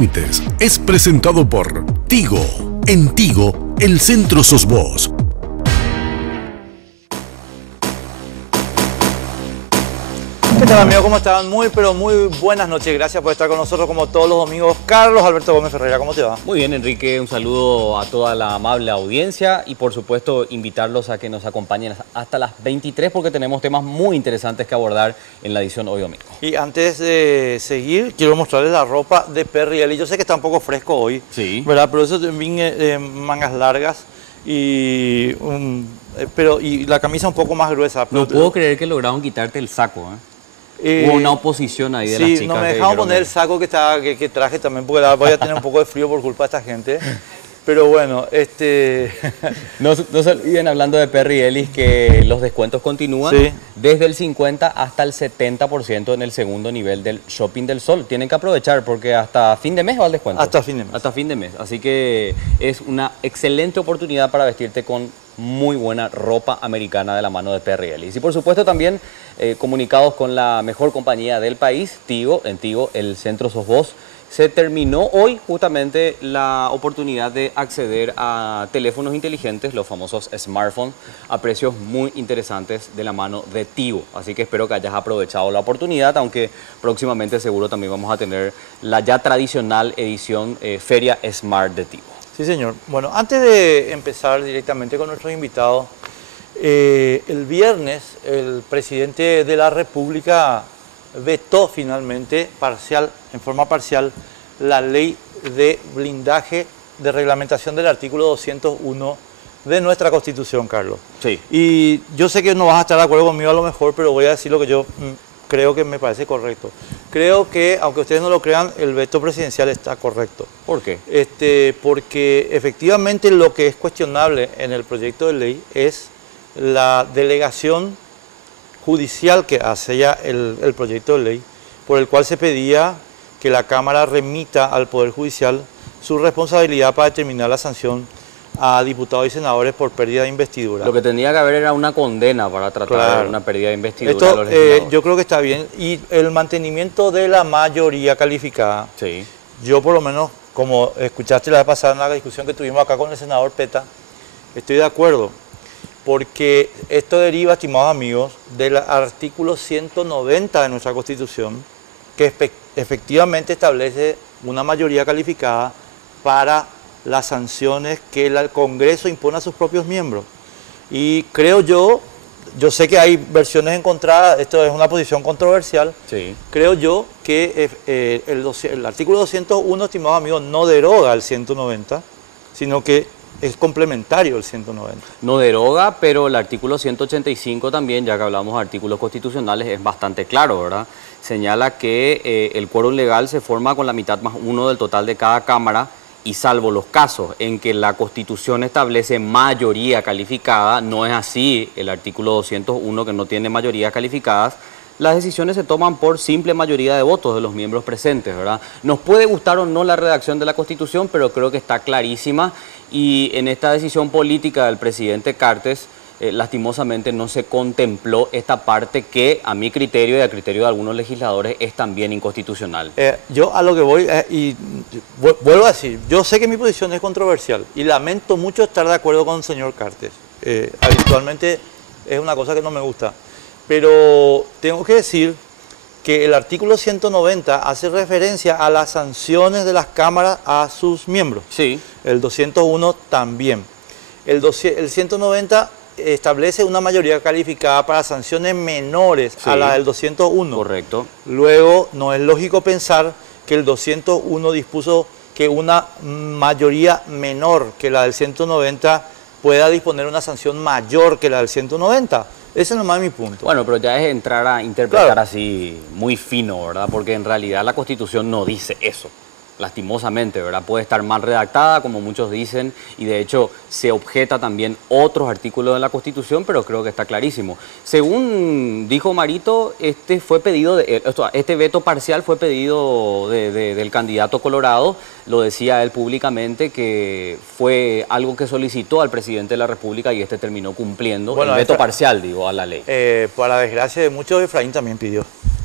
límites es presentado por Tigo. En Tigo, el centro sos vos. ¿Qué tal, amigos? ¿Cómo están? Muy buenas noches. Gracias por estar con nosotros como todos los domingos. Carlos Alberto Gómez Ferreira, ¿cómo te va? Muy bien, Enrique. Un saludo a toda la amable audiencia y, por supuesto, invitarlos a que nos acompañen hasta las 23 porque tenemos temas muy interesantes que abordar en la edición hoy domingo. Y antes de seguir, quiero mostrarles la ropa de Perry Ellis. Yo sé que está un poco fresco hoy, Sí. ¿verdad? Pero eso vine mangas largas y la camisa un poco más gruesa. No puedo creer que lograron quitarte el saco, ¿eh? Hubo una oposición ahí de las chicas. Sí, no me dejaron poner el saco que traje también, porque voy a tener un poco de frío por culpa de esta gente. Pero bueno, No se olviden, hablando de Perry Ellis, que los descuentos continúan desde el 50 hasta el 70% en el segundo nivel del Shopping del Sol. Tienen que aprovechar porque hasta fin de mes va el descuento. Hasta fin de mes. Hasta fin de mes. Así que es una excelente oportunidad para vestirte con muy buena ropa americana de la mano de Perry Ellis. Y por supuesto también comunicados con la mejor compañía del país, Tigo. En Tigo, el centro sos vos. Se terminó hoy justamente la oportunidad de acceder a teléfonos inteligentes, los famosos smartphones, a precios muy interesantes de la mano de Tigo. Así que espero que hayas aprovechado la oportunidad, aunque próximamente seguro también vamos a tener la ya tradicional edición Feria Smart de Tigo. Sí, señor. Bueno, antes de empezar directamente con nuestros invitados, el viernes el presidente de la República vetó finalmente en forma parcial la ley de blindaje de reglamentación del artículo 201 de nuestra Constitución, Carlos. Sí. Y yo sé que no vas a estar de acuerdo conmigo a lo mejor, pero voy a decir lo que yo creo que me parece correcto. Creo que, aunque ustedes no lo crean, el veto presidencial está correcto. ¿Por qué? Porque efectivamente lo que es cuestionable en el proyecto de ley es la delegación judicial que hace ya el proyecto de ley, por el cual se pedía que la Cámara remita al Poder Judicial su responsabilidad para determinar la sanción a diputados y senadores por pérdida de investidura. Lo que tendría que haber era una condena para tratar de una pérdida de investidura. Esto, de los legisladores. yo creo que está bien. Y el mantenimiento de la mayoría calificada. Sí. Yo por lo menos, como escuchaste la vez pasada en la discusión que tuvimos acá con el senador Peta, estoy de acuerdo. Porque esto deriva, estimados amigos, del artículo 190 de nuestra Constitución, que efectivamente establece una mayoría calificada para las sanciones que el Congreso impone a sus propios miembros. Y creo yo sé que hay versiones encontradas, esto es una posición controversial, Sí. creo yo que el artículo 201, estimados amigos, no deroga el 190, sino que es complementario el 190. No deroga, pero el artículo 185 también, ya que hablamos de artículos constitucionales, es bastante claro, ¿verdad? Señala que el quórum legal se forma con la mitad más uno del total de cada Cámara y salvo los casos en que la Constitución establece mayoría calificada, no es así el artículo 201 que no tiene mayorías calificadas, las decisiones se toman por simple mayoría de votos de los miembros presentes, ¿verdad? Nos puede gustar o no la redacción de la Constitución, pero creo que está clarísima y en esta decisión política del presidente Cartes, lastimosamente no se contempló esta parte que a mi criterio y a criterio de algunos legisladores es también inconstitucional. Yo a lo que voy, y vuelvo a decir, yo sé que mi posición es controversial y lamento mucho estar de acuerdo con el señor Cartes. Habitualmente es una cosa que no me gusta. Pero tengo que decir que el artículo 190 hace referencia a las sanciones de las cámaras a sus miembros. Sí. El 201 también. El 190 establece una mayoría calificada para sanciones menores a la del 201. Correcto. Luego, no es lógico pensar que el 201 dispuso que una mayoría menor que la del 190 pueda disponer una sanción mayor que la del 190. Ese nomás es mi punto. Bueno, pero ya es entrar a interpretar así muy fino, ¿verdad? Porque en realidad la Constitución no dice eso. lastimosamente, ¿verdad? Puede estar mal redactada, como muchos dicen, y de hecho se objeta también otros artículos de la Constitución, pero creo que está clarísimo. Según dijo Marito, este veto parcial fue pedido del candidato Colorado, lo decía él públicamente, que fue algo que solicitó al presidente de la República y este terminó cumpliendo, el veto parcial, digo, a la ley. Para desgracia de muchos, Efraín también pidió.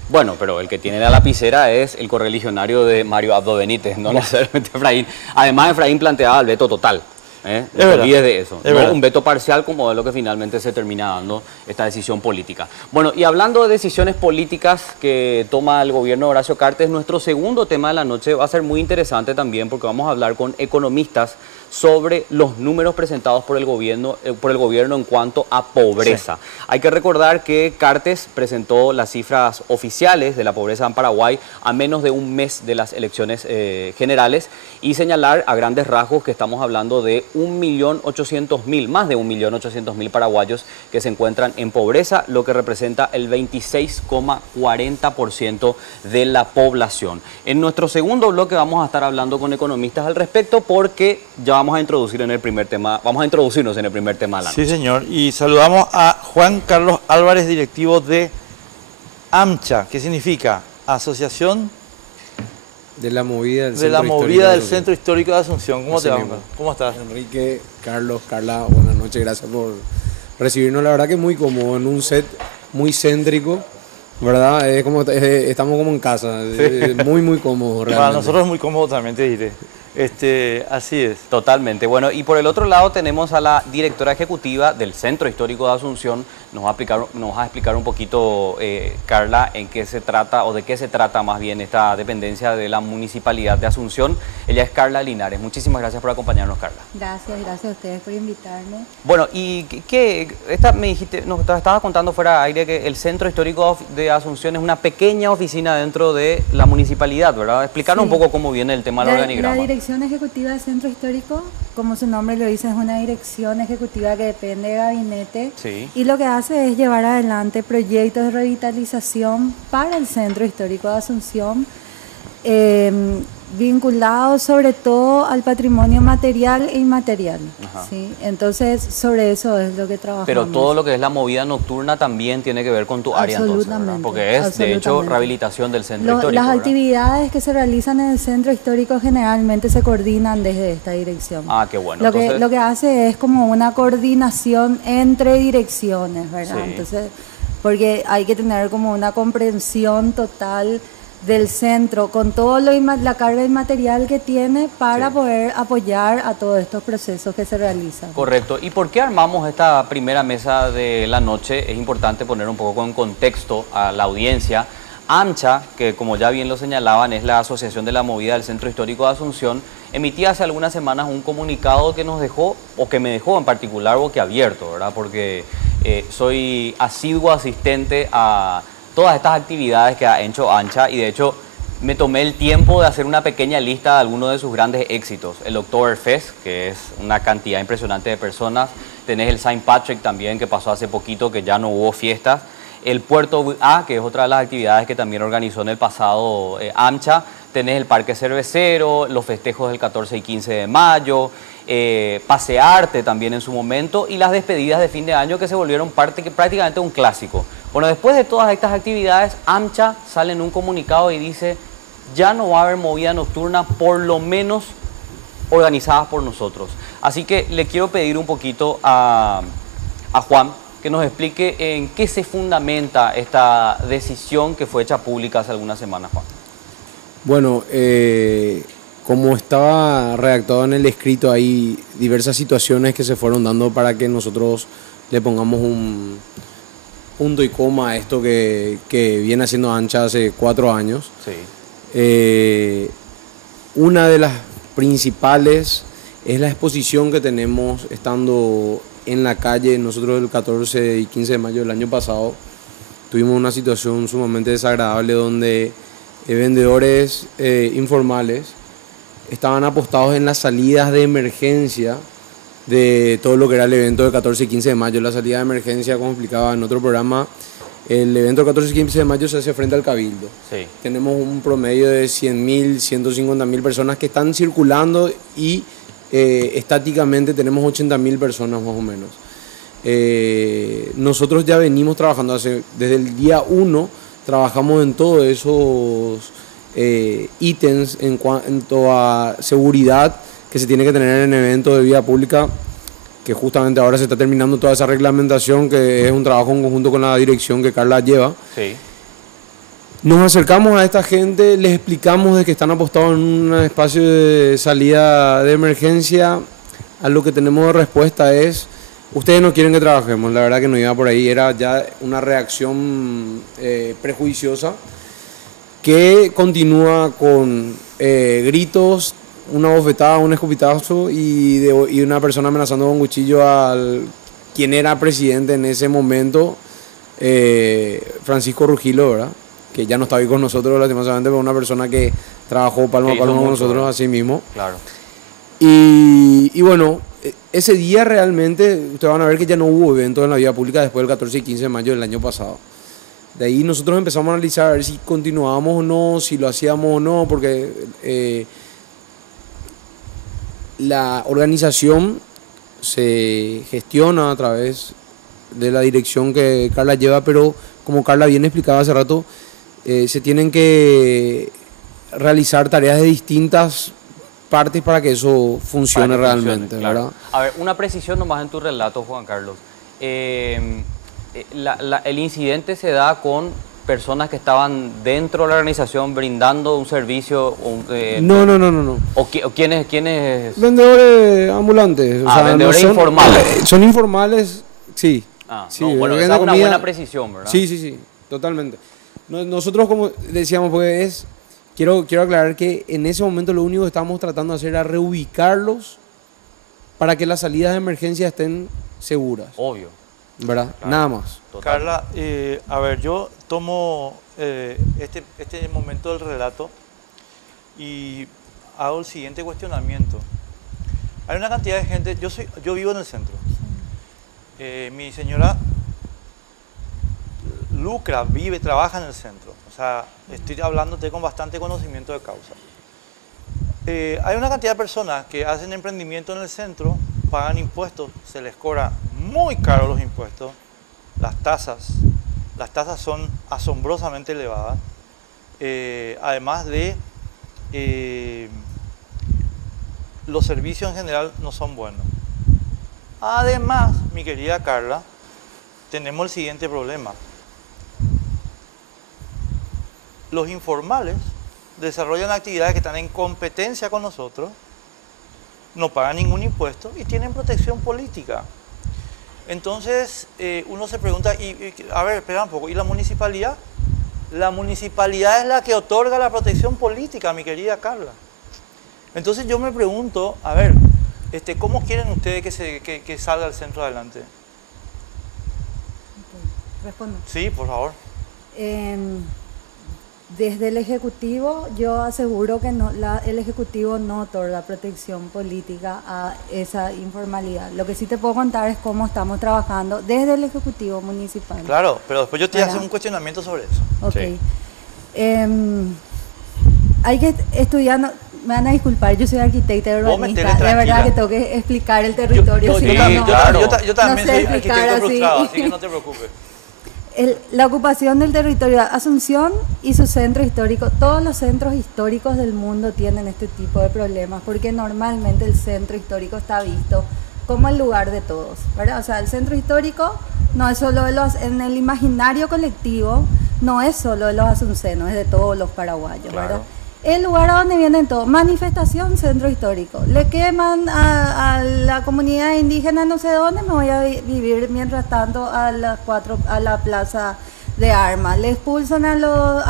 Bueno, pero el que tiene la lapicera es el correligionario de Mario Abdo Benítez, no necesariamente Efraín. Además, Efraín planteaba el veto total. No te olvides de eso. No un veto parcial como es lo que finalmente se termina dando esta decisión política. Bueno, y hablando de decisiones políticas que toma el gobierno de Horacio Cartes, nuestro segundo tema de la noche va a ser muy interesante también porque vamos a hablar con economistas sobre los números presentados por el gobierno en cuanto a pobreza. Sí. Hay que recordar que Cartes presentó las cifras oficiales de la pobreza en Paraguay a menos de un mes de las elecciones generales y señalar a grandes rasgos que estamos hablando de 1.800.000, más de 1.800.000 paraguayos que se encuentran en pobreza, lo que representa el 26,40% de la población. En nuestro segundo bloque vamos a estar hablando con economistas al respecto porque ya vamos a introducirnos en el primer tema de la noche. Sí, señor. Y saludamos a Juan Carlos Álvarez, directivo de AMCHA. ¿Qué significa? Asociación de la movida del Centro Histórico de Asunción. ¿Cómo te va? ¿Cómo estás? Enrique, Carlos, Carla, buenas noches. Gracias por recibirnos. La verdad que muy cómodo, en un set muy céntrico. ¿Verdad? Estamos como en casa. Sí. Muy cómodo realmente. Para nosotros es muy cómodo también, te diré. Así es. Totalmente. Bueno, y por el otro lado tenemos a la directora ejecutiva del Centro Histórico de Asunción. Nos va a explicar un poquito, Carla, en qué se trata o de qué se trata más bien esta dependencia de la Municipalidad de Asunción. Ella es Carla Linares. Muchísimas gracias por acompañarnos, Carla. Gracias a ustedes por invitarme. Bueno, y me dijiste, nos estabas contando fuera de aire que el Centro Histórico de Asunción es una pequeña oficina dentro de la municipalidad, ¿verdad? Explícanos un poco cómo viene el tema del organigrama. La Dirección Ejecutiva del Centro Histórico, como su nombre lo dice, es una dirección ejecutiva que depende de gabinete. Sí. Y lo que hace es llevar adelante proyectos de revitalización para el Centro Histórico de Asunción, vinculados sobre todo al patrimonio material e inmaterial. ¿Sí? Entonces, sobre eso es lo que trabajamos. Pero todo lo que es la movida nocturna también tiene que ver con tu área, entonces, ¿verdad? Porque es, de hecho, rehabilitación del centro histórico. Las ¿verdad? Actividades que se realizan en el centro histórico generalmente se coordinan desde esta dirección. Ah, qué bueno. Lo que hace es como una coordinación entre direcciones, ¿verdad? Sí. Entonces, porque hay que tener como una comprensión total del centro, con todo la carga inmaterial que tiene para poder apoyar a todos estos procesos que se realizan. Correcto. ¿Y por qué armamos esta primera mesa de la noche? Es importante poner un poco en contexto a la audiencia. AMCHA, que como ya bien lo señalaban, es la Asociación de la Movida del Centro Histórico de Asunción, emitía hace algunas semanas un comunicado que nos dejó, o que me dejó en particular boquiabierto, ¿verdad? Porque soy asiduo asistente a todas estas actividades que ha hecho AMCHA y de hecho me tomé el tiempo de hacer una pequeña lista de algunos de sus grandes éxitos. El Oktoberfest, que es una cantidad impresionante de personas. Tenés el St. Patrick también, que pasó hace poquito, que ya no hubo fiestas. El Puerto A, que es otra de las actividades que también organizó en el pasado AMCHA. Tenés el Parque Cervecero, los festejos del 14 y 15 de mayo, Pasearte también en su momento y las despedidas de fin de año que se volvieron prácticamente un clásico. Bueno, después de todas estas actividades, AMCHA sale en un comunicado y dice ya no va a haber movida nocturna, por lo menos organizadas por nosotros. Así que le quiero pedir un poquito a Juan que nos explique en qué se fundamenta esta decisión que fue hecha pública hace algunas semanas, Juan. Bueno, como estaba redactado en el escrito, hay diversas situaciones que se fueron dando para que nosotros le pongamos un punto y coma a esto que viene haciendo AMCHA hace 4 años. Sí. Una de las principales es la exposición que tenemos estando en la calle. Nosotros el 14 y 15 de mayo del año pasado tuvimos una situación sumamente desagradable donde vendedores informales estaban apostados en las salidas de emergencia de todo lo que era el evento del 14 y 15 de mayo. La salida de emergencia, como explicaba en otro programa, el evento del 14 y 15 de mayo se hace frente al Cabildo. Sí. Tenemos un promedio de 100.000, 150.000 personas que están circulando y estáticamente tenemos 80.000 personas más o menos. Nosotros ya venimos trabajando desde el día 1, trabajamos en todos esos ítems en cuanto a seguridad que se tiene que tener en eventos de vía pública, que justamente ahora se está terminando toda esa reglamentación, que es un trabajo en conjunto con la dirección que Carla lleva. Sí. Nos acercamos a esta gente, les explicamos de que están apostados en un espacio de salida de emergencia. A lo que tenemos de respuesta es: ustedes no quieren que trabajemos. La verdad que no iba por ahí, era ya una reacción prejuiciosa que continúa con gritos, una bofetada, un escupitazo y una persona amenazando con cuchillo al quien era presidente en ese momento, Francisco Rugilo, ¿verdad? Que ya no está hoy con nosotros, lastimosamente, pero una persona que trabajó palmo a palmo con nosotros, así mismo. Claro. Y bueno, ese día realmente, ustedes van a ver que ya no hubo eventos en la vida pública después del 14 y 15 de mayo del año pasado. De ahí nosotros empezamos a analizar a ver si continuábamos o no, si lo hacíamos o no, porque la organización se gestiona a través de la dirección que Carla lleva, pero como Carla bien explicaba hace rato, se tienen que realizar tareas de distintas partes para que eso funcione realmente, claro. ¿verdad? A ver, una precisión nomás en tu relato, Juan Carlos. El incidente se da con personas que estaban dentro de la organización brindando un servicio. No. ¿O quiénes? Vendedores ambulantes. O sea, vendedores no son, informales. Son informales, sí. Sí, no, bueno, esa es una buena precisión, ¿verdad? Sí, totalmente. Nosotros, como decíamos, pues quiero aclarar que en ese momento lo único que estábamos tratando de hacer era reubicarlos para que las salidas de emergencia estén seguras. Obvio. ¿Verdad? Claro. Nada más. Total. Carla, a ver, yo tomo este momento del relato y hago el siguiente cuestionamiento. Hay una cantidad de gente, yo vivo en el centro. Mi señora lucra, vive, trabaja en el centro. O sea, estoy hablándote con bastante conocimiento de causa. Hay una cantidad de personas que hacen emprendimiento en el centro, pagan impuestos, se les cobra muy caro los impuestos, las tasas son asombrosamente elevadas, además de los servicios en general no son buenos. Además, mi querida Carla, tenemos el siguiente problema. Los informales desarrollan actividades que están en competencia con nosotros, no pagan ningún impuesto y tienen protección política. Entonces, uno se pregunta, a ver, espera un poco, ¿y la municipalidad? La municipalidad es la que otorga la protección política, mi querida Carla. Entonces yo me pregunto, a ver, ¿cómo quieren ustedes que salga el centro adelante? Respondo. Sí, por favor. Desde el Ejecutivo, yo aseguro que el Ejecutivo no otorga protección política a esa informalidad. Lo que sí te puedo contar es cómo estamos trabajando desde el Ejecutivo Municipal. Claro, pero después yo te voy a hacer un cuestionamiento sobre eso. Ok. Sí. Hay que estudiar, me van a disculpar, yo soy arquitecta y urbanista, de verdad que tengo que explicar el territorio. Yo también no soy sé arquitecto frustrado, así que no te preocupes. La ocupación del territorio de Asunción y su centro histórico, todos los centros históricos del mundo tienen este tipo de problemas, porque normalmente el centro histórico está visto como el lugar de todos, ¿verdad? O sea, el centro histórico no es solo en el imaginario colectivo, no es solo de los asuncenos, es de todos los paraguayos, claro, ¿verdad? El lugar a donde vienen todos, manifestación, centro histórico. Le queman a la comunidad indígena no sé dónde, me voy a vivir mientras tanto a la plaza de armas. Le expulsan a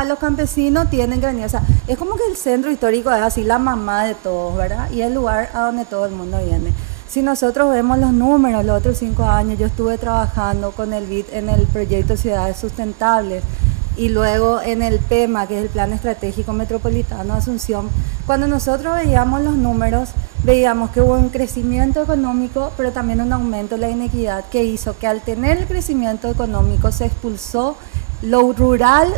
los campesinos, tienen que venir. O sea, es como que el centro histórico es así la mamá de todos, ¿verdad? Y el lugar a donde todo el mundo viene. Si nosotros vemos los números, los otros 5 años yo estuve trabajando con el BID en el proyecto Ciudades Sustentables, y luego en el PEMA, que es el Plan Estratégico Metropolitano de Asunción. Cuando nosotros veíamos los números, veíamos que hubo un crecimiento económico, pero también un aumento de la inequidad, que hizo que al tener el crecimiento económico se expulsó lo rural,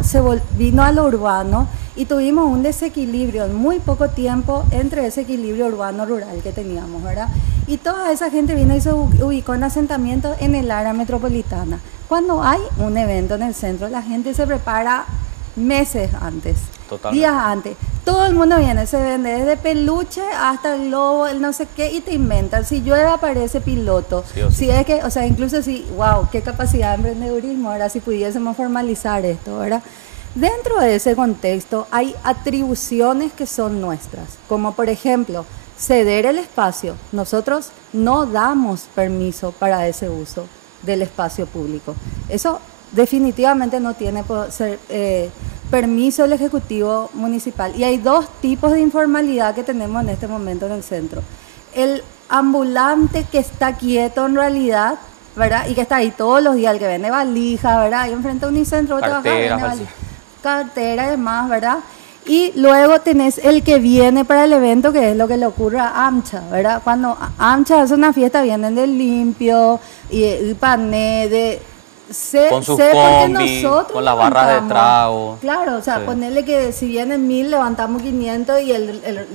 vino a lo urbano, y tuvimos un desequilibrio en muy poco tiempo entre ese equilibrio urbano-rural que teníamos, ¿verdad? Y toda esa gente vino y se ubicó en asentamientos en el área metropolitana. Cuando hay un evento en el centro, la gente se prepara meses antes, días antes. Todo el mundo viene, se vende desde peluche hasta el globo, el no sé qué, y te inventan. Si llueve aparece piloto. Sí o sí. Si es que, o sea, incluso si, wow, qué capacidad de emprendedurismo, ahora si pudiésemos formalizar esto, ¿verdad? Dentro de ese contexto hay atribuciones que son nuestras, como por ejemplo, ceder el espacio. Nosotros no damos permiso para ese uso del espacio público. Eso definitivamente no tiene permiso del Ejecutivo Municipal. Y hay dos tipos de informalidad que tenemos en este momento en el centro. El ambulante que está quieto en realidad, ¿verdad? Y que está ahí todos los días, el que vende valija, ¿verdad? Ahí enfrente de Unicentro, cartera y demás, ¿verdad? Y luego tenés el que viene para el evento, que es lo que le ocurre a AMCHA, ¿verdad? Cuando AMCHA hace una fiesta, vienen de Limpio, y Pané, con sus combi, con las barras de trago. Claro, o sea, ponerle que si vienen 1000, levantamos 500 y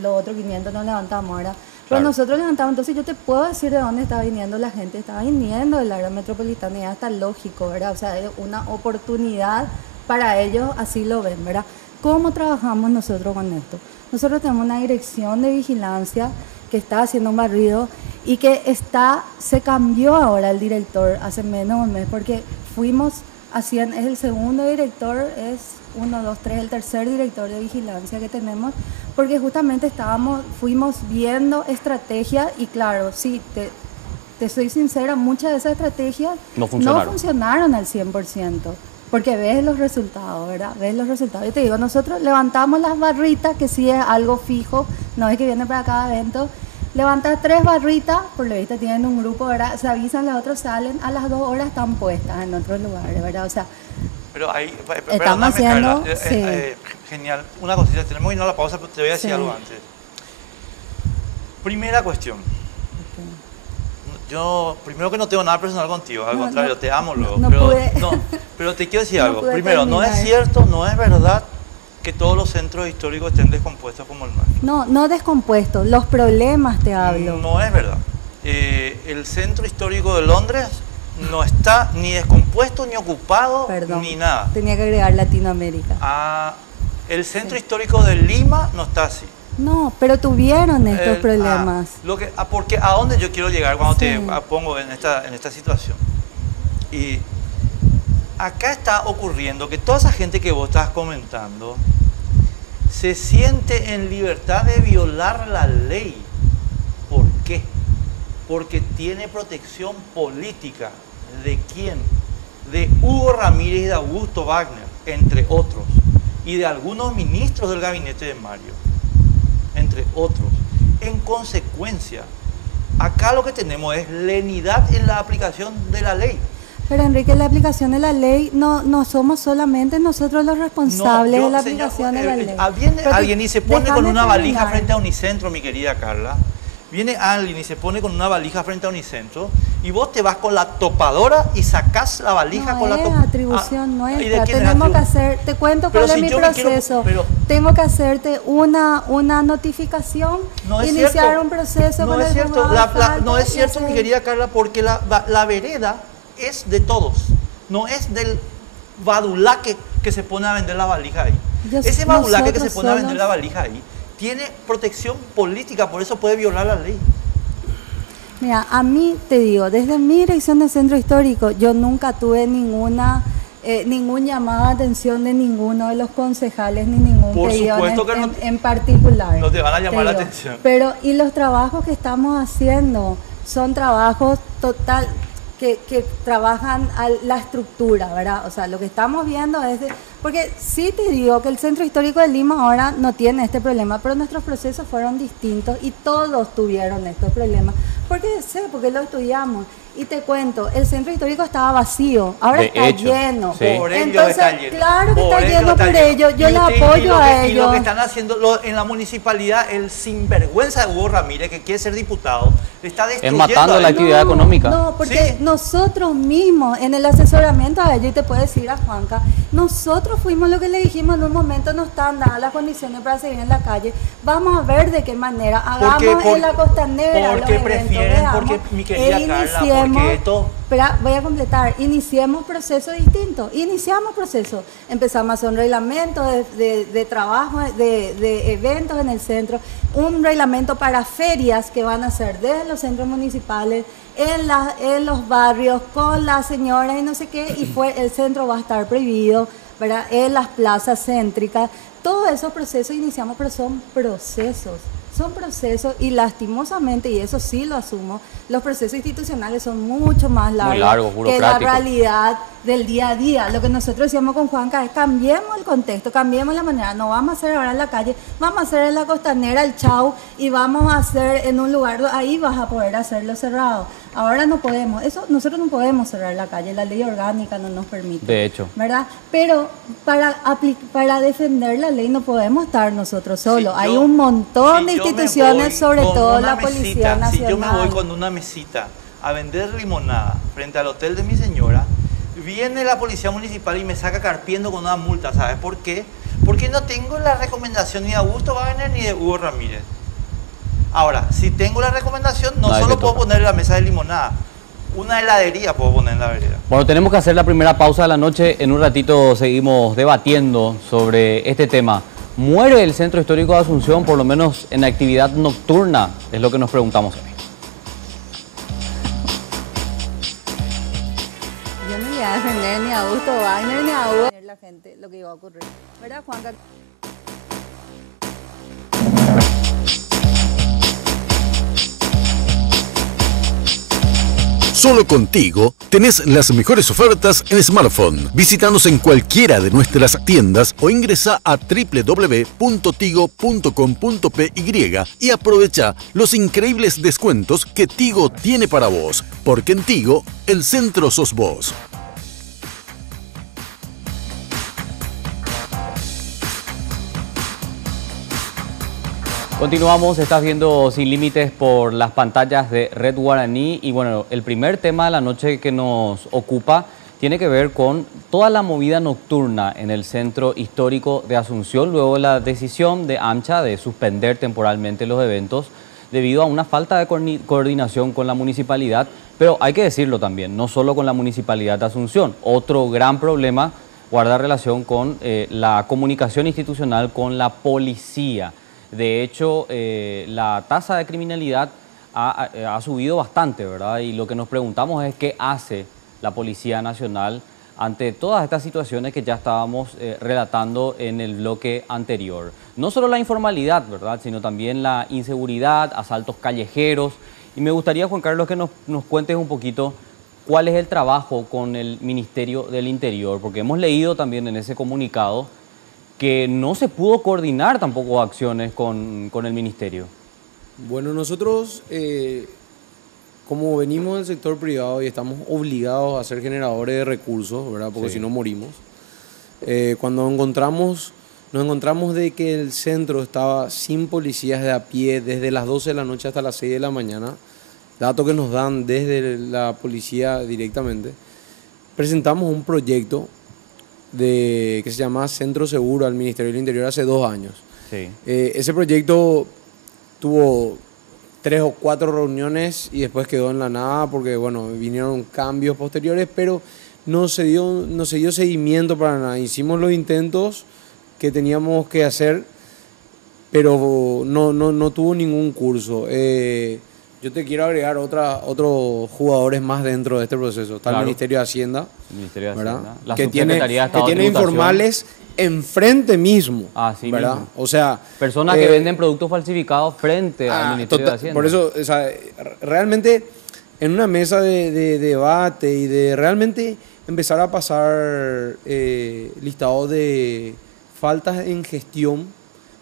los otros 500 no levantamos, ¿verdad? Pero Claro. nosotros levantamos, entonces yo te puedo decir de dónde está viniendo la gente. Está viniendo del área metropolitana y ya está lógico, ¿verdad? O sea, es una oportunidad para ellos, así lo ven, ¿verdad? ¿Cómo trabajamos nosotros con esto? Nosotros tenemos una dirección de vigilancia que está haciendo un barrido y que se cambió ahora el director hace menos de un mes, porque es el segundo director, es 1, 2, 3, el tercer director de vigilancia que tenemos, porque justamente fuimos viendo estrategias y claro, sí, te soy sincera, muchas de esas estrategias No no funcionaron. funcionaron al 100%. Porque ves los resultados, ¿verdad? Ves los resultados. Yo te digo, nosotros levantamos las barritas, que sí es algo fijo, no es que viene para cada evento. Levantas 3 barritas, por lo visto tienen un grupo, ¿verdad? Se avisan, los otros salen, a las 2 horas están puestas en otros lugares, ¿verdad? O sea, Pero ahí, estamos haciendo... Carla, sí. genial. Una cosita, tenemos que irnos a la pausa, pero te voy a decir Sí. algo antes. Primera cuestión. Yo, primero que no tengo nada personal contigo, al No, contrario, no, te amo luego. no pero, pude. pero te quiero decir No algo. pude Primero, no es terminar. cierto, no es verdad que todos los centros históricos estén descompuestos como el nuestro. No descompuesto, los problemas te hablo. No es verdad. El centro histórico de Londres no está ni descompuesto, ni ocupado, Perdón, ni nada. tenía que agregar Latinoamérica. El centro histórico de Lima no está así. No, pero tuvieron estos problemas. Porque a dónde yo quiero llegar cuando Sí. te pongo en esta situación. Y acá está ocurriendo que toda esa gente que vos estás comentando se siente en libertad de violar la ley. ¿Por qué? Porque tiene protección política. ¿De quién? De Hugo Ramírez y de Augusto Wagner, entre otros. Y de algunos ministros del gabinete de Mario, entre otros. En consecuencia, acá lo que tenemos es lenidad en la aplicación de la ley. Pero Enrique, la aplicación de la ley no somos solamente nosotros los responsables de la aplicación de la ley. Viene Pero alguien y se pone con déjame una valija terminar. frente a Unicentro, mi querida Carla. Viene alguien y se pone con una valija frente a Unicentro y vos te vas con la topadora y sacás la valija con la No topadora. es atribución ¿Y de nuestra. quién es Tenemos que atribución? hacer, te cuento Pero cuál es si mi yo me quiero- proceso. pero- Tengo que hacerte una notificación, No es iniciar cierto. un proceso No con es el cierto, juzgado de falta no es y cierto, hacer- mi querida Carla, porque la vereda es de todos, no es del badulaque que se pone a vender la valija ahí. Ese badulaque que se nosotros pone a vender la solos- valija ahí tiene protección política, por eso puede violar la ley. Mira, a mí te digo, desde mi dirección de centro histórico, yo nunca tuve ningún llamado de atención de ninguno de los concejales ni ningún Por pedido supuesto que no- en particular. no te van a llamar la digo. atención. Pero, y los trabajos que estamos haciendo son trabajos total que trabajan a la estructura, ¿verdad? O sea, lo que estamos viendo es... porque sí te digo que el Centro Histórico de Lima ahora no tiene este problema, pero nuestros procesos fueron distintos y todos tuvieron estos problemas. Porque sé, porque lo estudiamos. Y te cuento, el Centro Histórico estaba vacío, ahora De está hecho, lleno. sí. Por ello Entonces, está lleno. claro que está ello lleno está por lleno. ello. Yo Y les usted- y apoyo lo a que- Y lo ellos. que están haciendo en la municipalidad, el sinvergüenza de Hugo Ramírez, que quiere ser diputado, le está Es destruyendo matando a la él. actividad económica. No, porque Sí. nosotros mismos, en el asesoramiento a ellos, y te puedo decir a Juanca, nosotros fuimos lo que le dijimos en un momento, no están dadas las condiciones para seguir en la calle. Vamos a ver de qué manera hagamos en la costanera. Porque los eventos, prefieren, veamos, porque mi querida Carla, iniciemos- porque esto... Espera, voy a completar. Iniciemos procesos distintos. Iniciamos procesos. Empezamos a hacer un reglamento de trabajo, de eventos en el centro. Un reglamento para ferias que van a ser desde los centros municipales, en los barrios, con las señoras y no sé qué. Y el centro va a estar prohibido. ¿verdad? En las plazas céntricas. Todos esos procesos iniciamos, pero son procesos y lastimosamente, y eso sí lo asumo, los procesos institucionales son mucho más largos que la realidad del día a día. Lo que nosotros decíamos con Juanca es cambiemos el contexto, cambiemos la manera, no vamos a hacer ahora en la calle, vamos a hacer en la costanera el chau y vamos a hacer en un lugar, ahí vas a poder hacerlo cerrado. Ahora no podemos, nosotros no podemos cerrar la calle, la ley orgánica no nos permite. De hecho. ¿Verdad? Pero para defender la ley no podemos estar nosotros solos. Hay un montón de instituciones, sobre todo la Policía Nacional. Si yo me voy con una mesita a vender limonada frente al hotel de mi señora, viene la policía municipal y me saca carpiendo con una multa, ¿sabes por qué? Porque no tengo la recomendación ni de Augusto Wagner ni de Hugo Ramírez. Ahora, si tengo la recomendación, no solo puedo poner la mesa de limonada, una heladería puedo poner en la vereda. Bueno, tenemos que hacer la primera pausa de la noche. En un ratito seguimos debatiendo sobre este tema. ¿Muere el Centro Histórico de Asunción, por lo menos en actividad nocturna? Es lo que nos preguntamos hoy. Yo no le voy a defender ni a Augusto Wagner ni a Hugo. La gente, lo que iba a ocurrir. ¿Verdad, Juanca? Solo contigo tenés las mejores ofertas en smartphone. Visítanos en cualquiera de nuestras tiendas o ingresa a www.tigo.com.py y aprovecha los increíbles descuentos que Tigo tiene para vos. Porque en Tigo, el centro sos vos. Continuamos, estás viendo Sin Límites por las pantallas de Red Guaraní y bueno, el primer tema de la noche que nos ocupa tiene que ver con toda la movida nocturna en el Centro Histórico de Asunción, luego de la decisión de AMCHA de suspender temporalmente los eventos debido a una falta de coordinación con la municipalidad, pero hay que decirlo también, no solo con la Municipalidad de Asunción, otro gran problema guarda relación con la comunicación institucional con la policía. De hecho, la tasa de criminalidad ha subido bastante, ¿verdad? Y lo que nos preguntamos es qué hace la Policía Nacional ante todas estas situaciones que ya estábamos relatando en el bloque anterior. No solo la informalidad, ¿verdad? Sino también la inseguridad, asaltos callejeros. Y me gustaría, Juan Carlos, que nos cuentes un poquito cuál es el trabajo con el Ministerio del Interior, porque hemos leído también en ese comunicado que no se pudo coordinar tampoco acciones con el Ministerio. Bueno, nosotros, como venimos del sector privado y estamos obligados a ser generadores de recursos, ¿verdad? Porque si no morimos, cuando nos encontramos de que el centro estaba sin policías de a pie desde las 12 de la noche hasta las 6 de la mañana, datos que nos dan desde la policía directamente, presentamos un proyecto que se llama Centro Seguro al Ministerio del Interior hace 2 años. Sí. Ese proyecto tuvo 3 o 4 reuniones y después quedó en la nada porque, bueno, vinieron cambios posteriores, pero no se dio seguimiento para nada. Hicimos los intentos que teníamos que hacer, pero no tuvo ningún curso. Yo te quiero agregar otros jugadores más dentro de este proceso. Está el Ministerio de Hacienda, ¿verdad? Que tiene informales enfrente mismo. Así ¿verdad? Mismo. O sea, personas que venden productos falsificados frente al Ministerio de Hacienda. Por eso, o sea, realmente en una mesa de debate y de realmente empezar a pasar listados de faltas en gestión,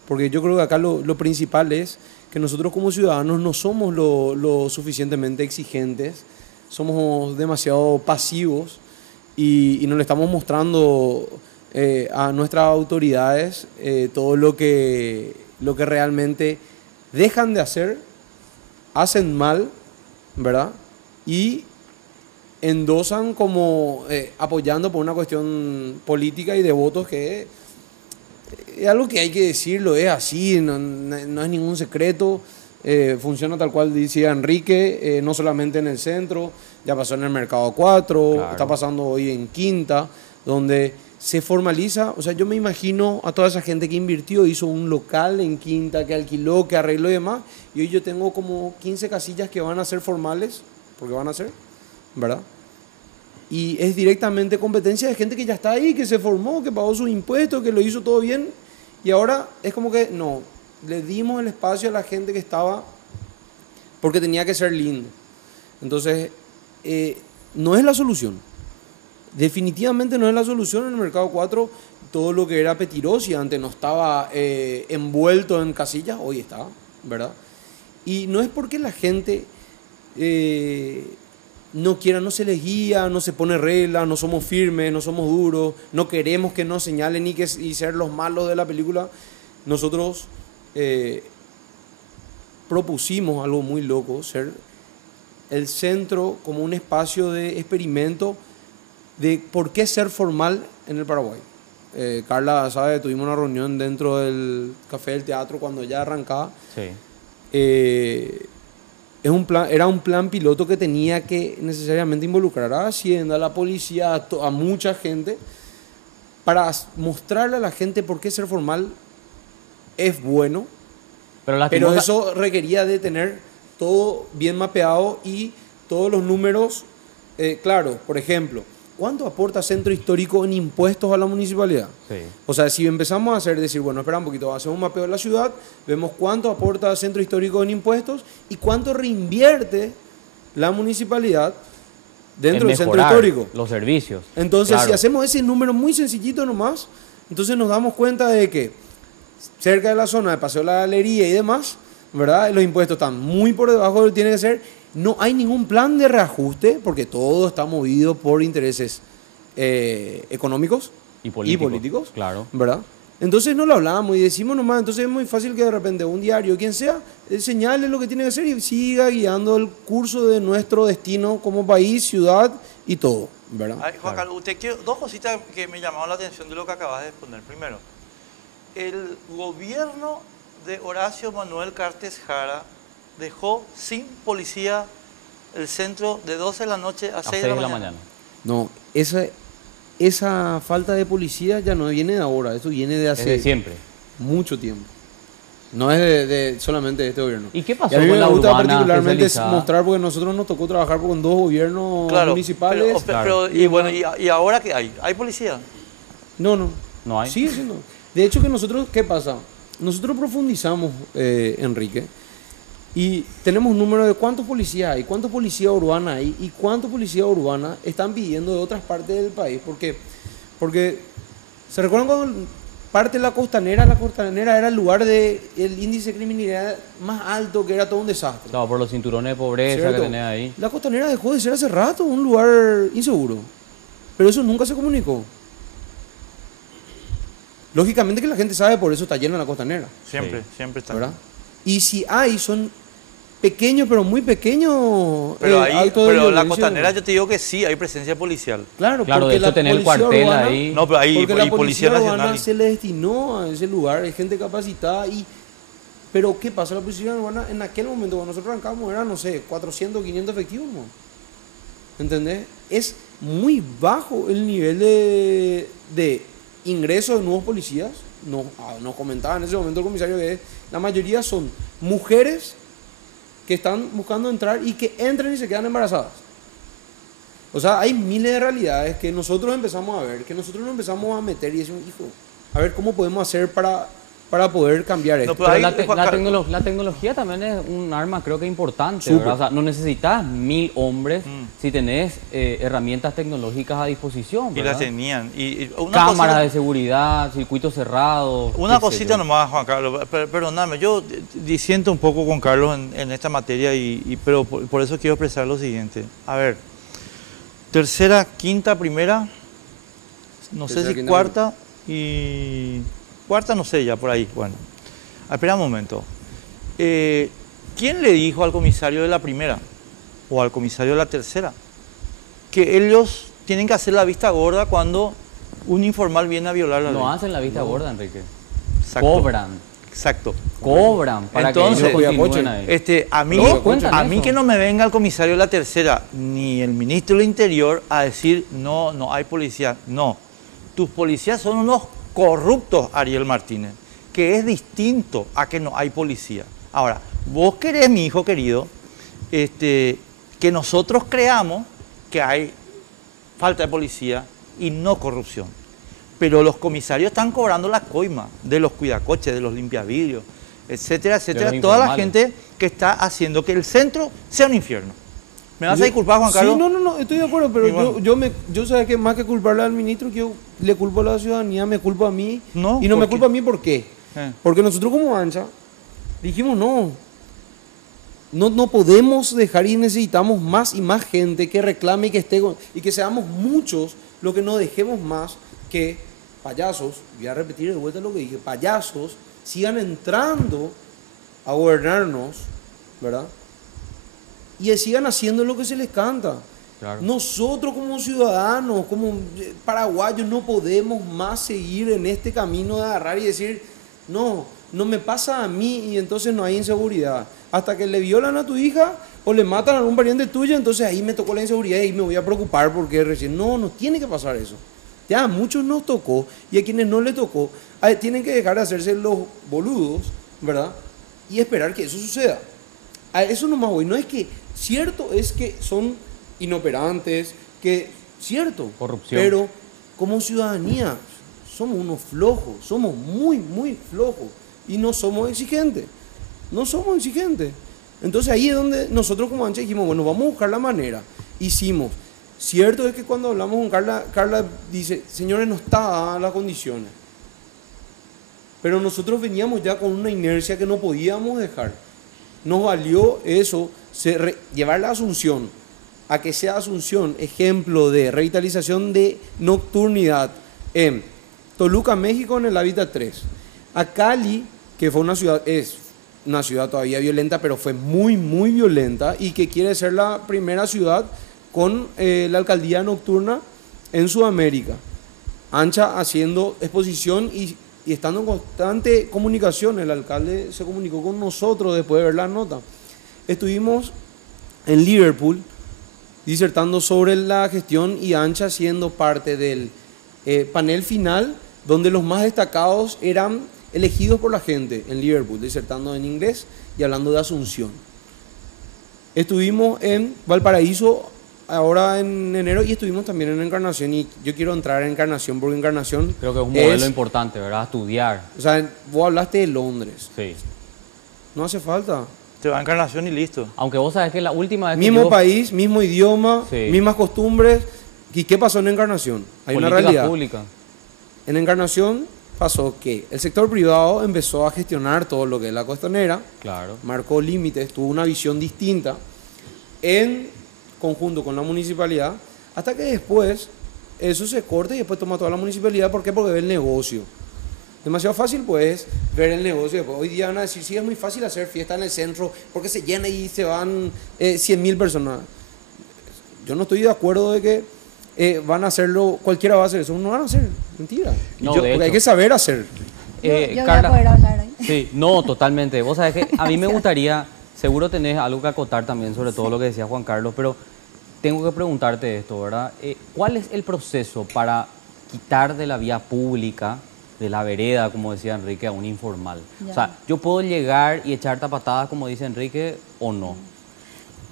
porque yo creo que acá lo principal es que nosotros como ciudadanos no somos lo suficientemente exigentes, somos demasiado pasivos y no le estamos mostrando a nuestras autoridades todo lo que realmente dejan de hacer, hacen mal, ¿verdad? Y endosan como apoyando por una cuestión política y de votos que es algo que hay que decirlo, es así, no es ningún secreto, funciona tal cual decía Enrique, no solamente en el centro, ya pasó en el Mercado 4, claro. Está pasando hoy en Quinta, donde se formaliza, o sea, yo me imagino a toda esa gente que invirtió, hizo un local en Quinta, que alquiló, que arregló y demás, y hoy yo tengo como 15 casillas que van a ser formales, porque van a ser, ¿verdad? Y es directamente competencia de gente que ya está ahí, que se formó, que pagó sus impuestos, que lo hizo todo bien. Y ahora es como que no, le dimos el espacio a la gente que estaba porque tenía que ser lindo. Entonces, no es la solución. Definitivamente no es la solución en el mercado 4. Todo lo que era Petirosi antes no estaba envuelto en casillas, hoy está, ¿verdad? Y no es porque la gente no quiera, no se les guía, no se pone reglas, no somos firmes, no somos duros, no queremos que nos señalen y ser los malos de la película. Nosotros propusimos algo muy loco, ser el centro como un espacio de experimento de por qué ser formal en el Paraguay. Carla sabe, tuvimos una reunión dentro del Café del Teatro cuando ya arrancaba. Sí. Era un plan piloto que tenía que necesariamente involucrar a Hacienda, a la policía, a mucha gente, para mostrarle a la gente por qué ser formal es bueno, pero eso requería de tener todo bien mapeado y todos los números claros. Por ejemplo, ¿cuánto aporta Centro Histórico en impuestos a la municipalidad? Sí. O sea, si empezamos a decir, bueno, espera un poquito, hacemos un mapeo de la ciudad, vemos cuánto aporta Centro Histórico en impuestos y cuánto reinvierte la municipalidad dentro del Centro Histórico. Los servicios. Entonces, claro, si hacemos ese número muy sencillito nomás, entonces nos damos cuenta de que cerca de la zona de Paseo de la Galería y demás, ¿verdad? Los impuestos están muy por debajo de lo que tiene que ser. No hay ningún plan de reajuste porque todo está movido por intereses económicos y políticos, claro. ¿verdad? Entonces no lo hablamos y decimos nomás, entonces es muy fácil que de repente un diario, quien sea, señale lo que tiene que hacer y siga guiando el curso de nuestro destino como país, ciudad y todo, ¿verdad? Ay, Juan Carlos, dos cositas que me llamaron la atención de lo que acabas de exponer. Primero, el gobierno de Horacio Manuel Cartes Jara dejó sin policía el centro de 12 de la noche a 6 de la mañana. No, esa falta de policía ya no viene de ahora, eso viene de hace siempre. Mucho tiempo. No es solamente de este gobierno. ¿Y qué pasó y a mí con me la gusta urbana particularmente especializada? Mostrar, porque nosotros nos tocó trabajar con dos gobiernos municipales. ¿Y ahora qué hay? ¿Hay policía? No hay. Sigue siendo. De hecho que nosotros, ¿qué pasa? Nosotros profundizamos, Enrique, y tenemos un número de cuántos policías hay, cuántos policías urbanas hay y cuántos policías urbanas están pidiendo de otras partes del país. Porque ¿se recuerdan cuando parte de la costanera era el lugar del índice de criminalidad más alto, que era todo un desastre? Claro, por los cinturones de pobreza, ¿cierto?, que tenés ahí. La costanera dejó de ser hace rato un lugar inseguro, pero eso nunca se comunicó. Lógicamente que la gente sabe, por eso está llena la costanera. Siempre está. ¿Verdad? Y si hay, son pequeños, pero muy pequeños. Pero la costanera, yo te digo que sí, hay presencia policial. Claro, de hecho tener el cuartel urbana, ahí. No, pero ahí porque la policía nacional. Se le destinó a ese lugar, hay gente capacitada. Pero ¿qué pasa? La policía urbana en aquel momento, cuando nosotros arrancamos, era, no sé, 400, 500 efectivos, ¿no? ¿Entendés? Es muy bajo el nivel de ingreso de nuevos policías. Nos comentaba en ese momento el comisario que la mayoría son mujeres que están buscando entrar y que entran y se quedan embarazadas. O sea, hay miles de realidades que nosotros empezamos a ver, que nosotros nos empezamos a meter y decimos, hijo, a ver cómo podemos hacer para poder cambiar esto. Pero la tecnología también es un arma, creo que importante, ¿verdad? O sea, no necesitas 1000 hombres si tenés herramientas tecnológicas a disposición, ¿verdad? Y las tenían. Cámaras de seguridad, circuitos cerrados. Una cosita nomás, Juan Carlos, perdóname, yo disiento un poco con Carlos en esta materia, pero por eso quiero expresar lo siguiente. A ver, tercera, quinta, primera, no sé si cuarta y... Cuarta no sé ya, por ahí. Bueno, espera un momento. ¿Quién le dijo al comisario de la primera o al comisario de la tercera que ellos tienen que hacer la vista gorda cuando un informal viene a violar la ley? No hacen la vista gorda, Enrique. Exacto. Cobran. Exacto. Cobran para entonces, que ellos continúen ahí. A mí que no me venga el comisario de la tercera ni el ministro del Interior a decir no hay policía. No, tus policías son unos corruptos, Ariel Martínez, que es distinto a que no hay policía. Ahora, vos querés, mi hijo querido, que nosotros creamos que hay falta de policía y no corrupción. Pero los comisarios están cobrando la coima de los cuidacoches, de los limpiavidrios, etcétera, etcétera. Toda la gente que está haciendo que el centro sea un infierno. ¿Me vas a disculpar, Juan Carlos? Sí, no, estoy de acuerdo, pero yo sé que más que culparle al ministro, que yo le culpo a la ciudadanía, me culpo a mí. No, y no me ¿por qué? culpa a mí, ¿por qué? Porque nosotros como ANCHA dijimos no podemos dejar y necesitamos más y más gente que reclame y que esté y que seamos muchos los que no dejemos más que payasos, voy a repetir de vuelta lo que dije, payasos sigan entrando a gobernarnos, ¿verdad? Y sigan haciendo lo que se les canta. Claro. Nosotros como ciudadanos, como paraguayos, no podemos más seguir en este camino de agarrar y decir, no me pasa a mí y entonces no hay inseguridad. Hasta que le violan a tu hija o le matan a un pariente tuyo, entonces ahí me tocó la inseguridad y me voy a preocupar porque recién. No tiene que pasar eso. Ya a muchos nos tocó y a quienes no les tocó, tienen que dejar de hacerse los boludos, ¿verdad? Y esperar que eso suceda. A eso nomás voy. No es que, cierto es que son inoperantes, que, cierto, corrupción. Pero como ciudadanía somos unos flojos, somos muy, muy flojos y no somos exigentes. No somos exigentes. Entonces ahí es donde nosotros como ANCHA dijimos, bueno, vamos a buscar la manera. Hicimos. Cierto es que cuando hablamos con Carla dice, señores, no está dadas las condiciones. Pero nosotros veníamos ya con una inercia que no podíamos dejar. Nos valió eso, llevar la Asunción, a que sea Asunción ejemplo de revitalización de nocturnidad en Toluca, México, en el Hábitat 3. A Cali, que fue es una ciudad todavía violenta, pero fue muy, muy violenta y que quiere ser la primera ciudad con la alcaldía nocturna en Sudamérica. ANCHA haciendo exposición y estando en constante comunicación. El alcalde se comunicó con nosotros después de ver la nota. Estuvimos en Liverpool disertando sobre la gestión y ANCHA siendo parte del panel final, donde los más destacados eran elegidos por la gente en Liverpool, disertando en inglés y hablando de Asunción. Estuvimos en Valparaíso ahora en enero y estuvimos también en Encarnación, y yo quiero entrar en Encarnación porque Encarnación creo que es un modelo importante, ¿verdad? Estudiar. O sea, vos hablaste de Londres. Sí. No hace falta. Te va a Encarnación y listo. Aunque vos sabés que la última vez mismo país, mismo idioma, sí, mismas costumbres. ¿Y qué pasó en Encarnación? Hay una realidad. Pública. En Encarnación pasó que el sector privado empezó a gestionar todo lo que es la costanera. Claro. Marcó límites, tuvo una visión distinta en conjunto con la municipalidad, hasta que después eso se corta y después toma toda la municipalidad. ¿Por qué? Porque ve el negocio. Demasiado fácil pues ver el negocio. Hoy día van a decir, sí, es muy fácil hacer fiesta en el centro porque se llena y se van 100.000 personas. Yo no estoy de acuerdo de que van a hacerlo, cualquiera va a hacer eso. No van a hacer, mentira. No, porque hay que saber hacer. Yo Carla, voy a poder hablar ahí. Sí, no, totalmente. Vos sabés que a mí me gustaría, seguro tenés algo que acotar también sobre todo lo que decía Juan Carlos, pero tengo que preguntarte esto, ¿verdad? ¿Cuál es el proceso para quitar de la vía pública, de la vereda, como decía Enrique, a un informal? Ya. O sea, ¿yo puedo llegar y echar patadas, como dice Enrique, o no?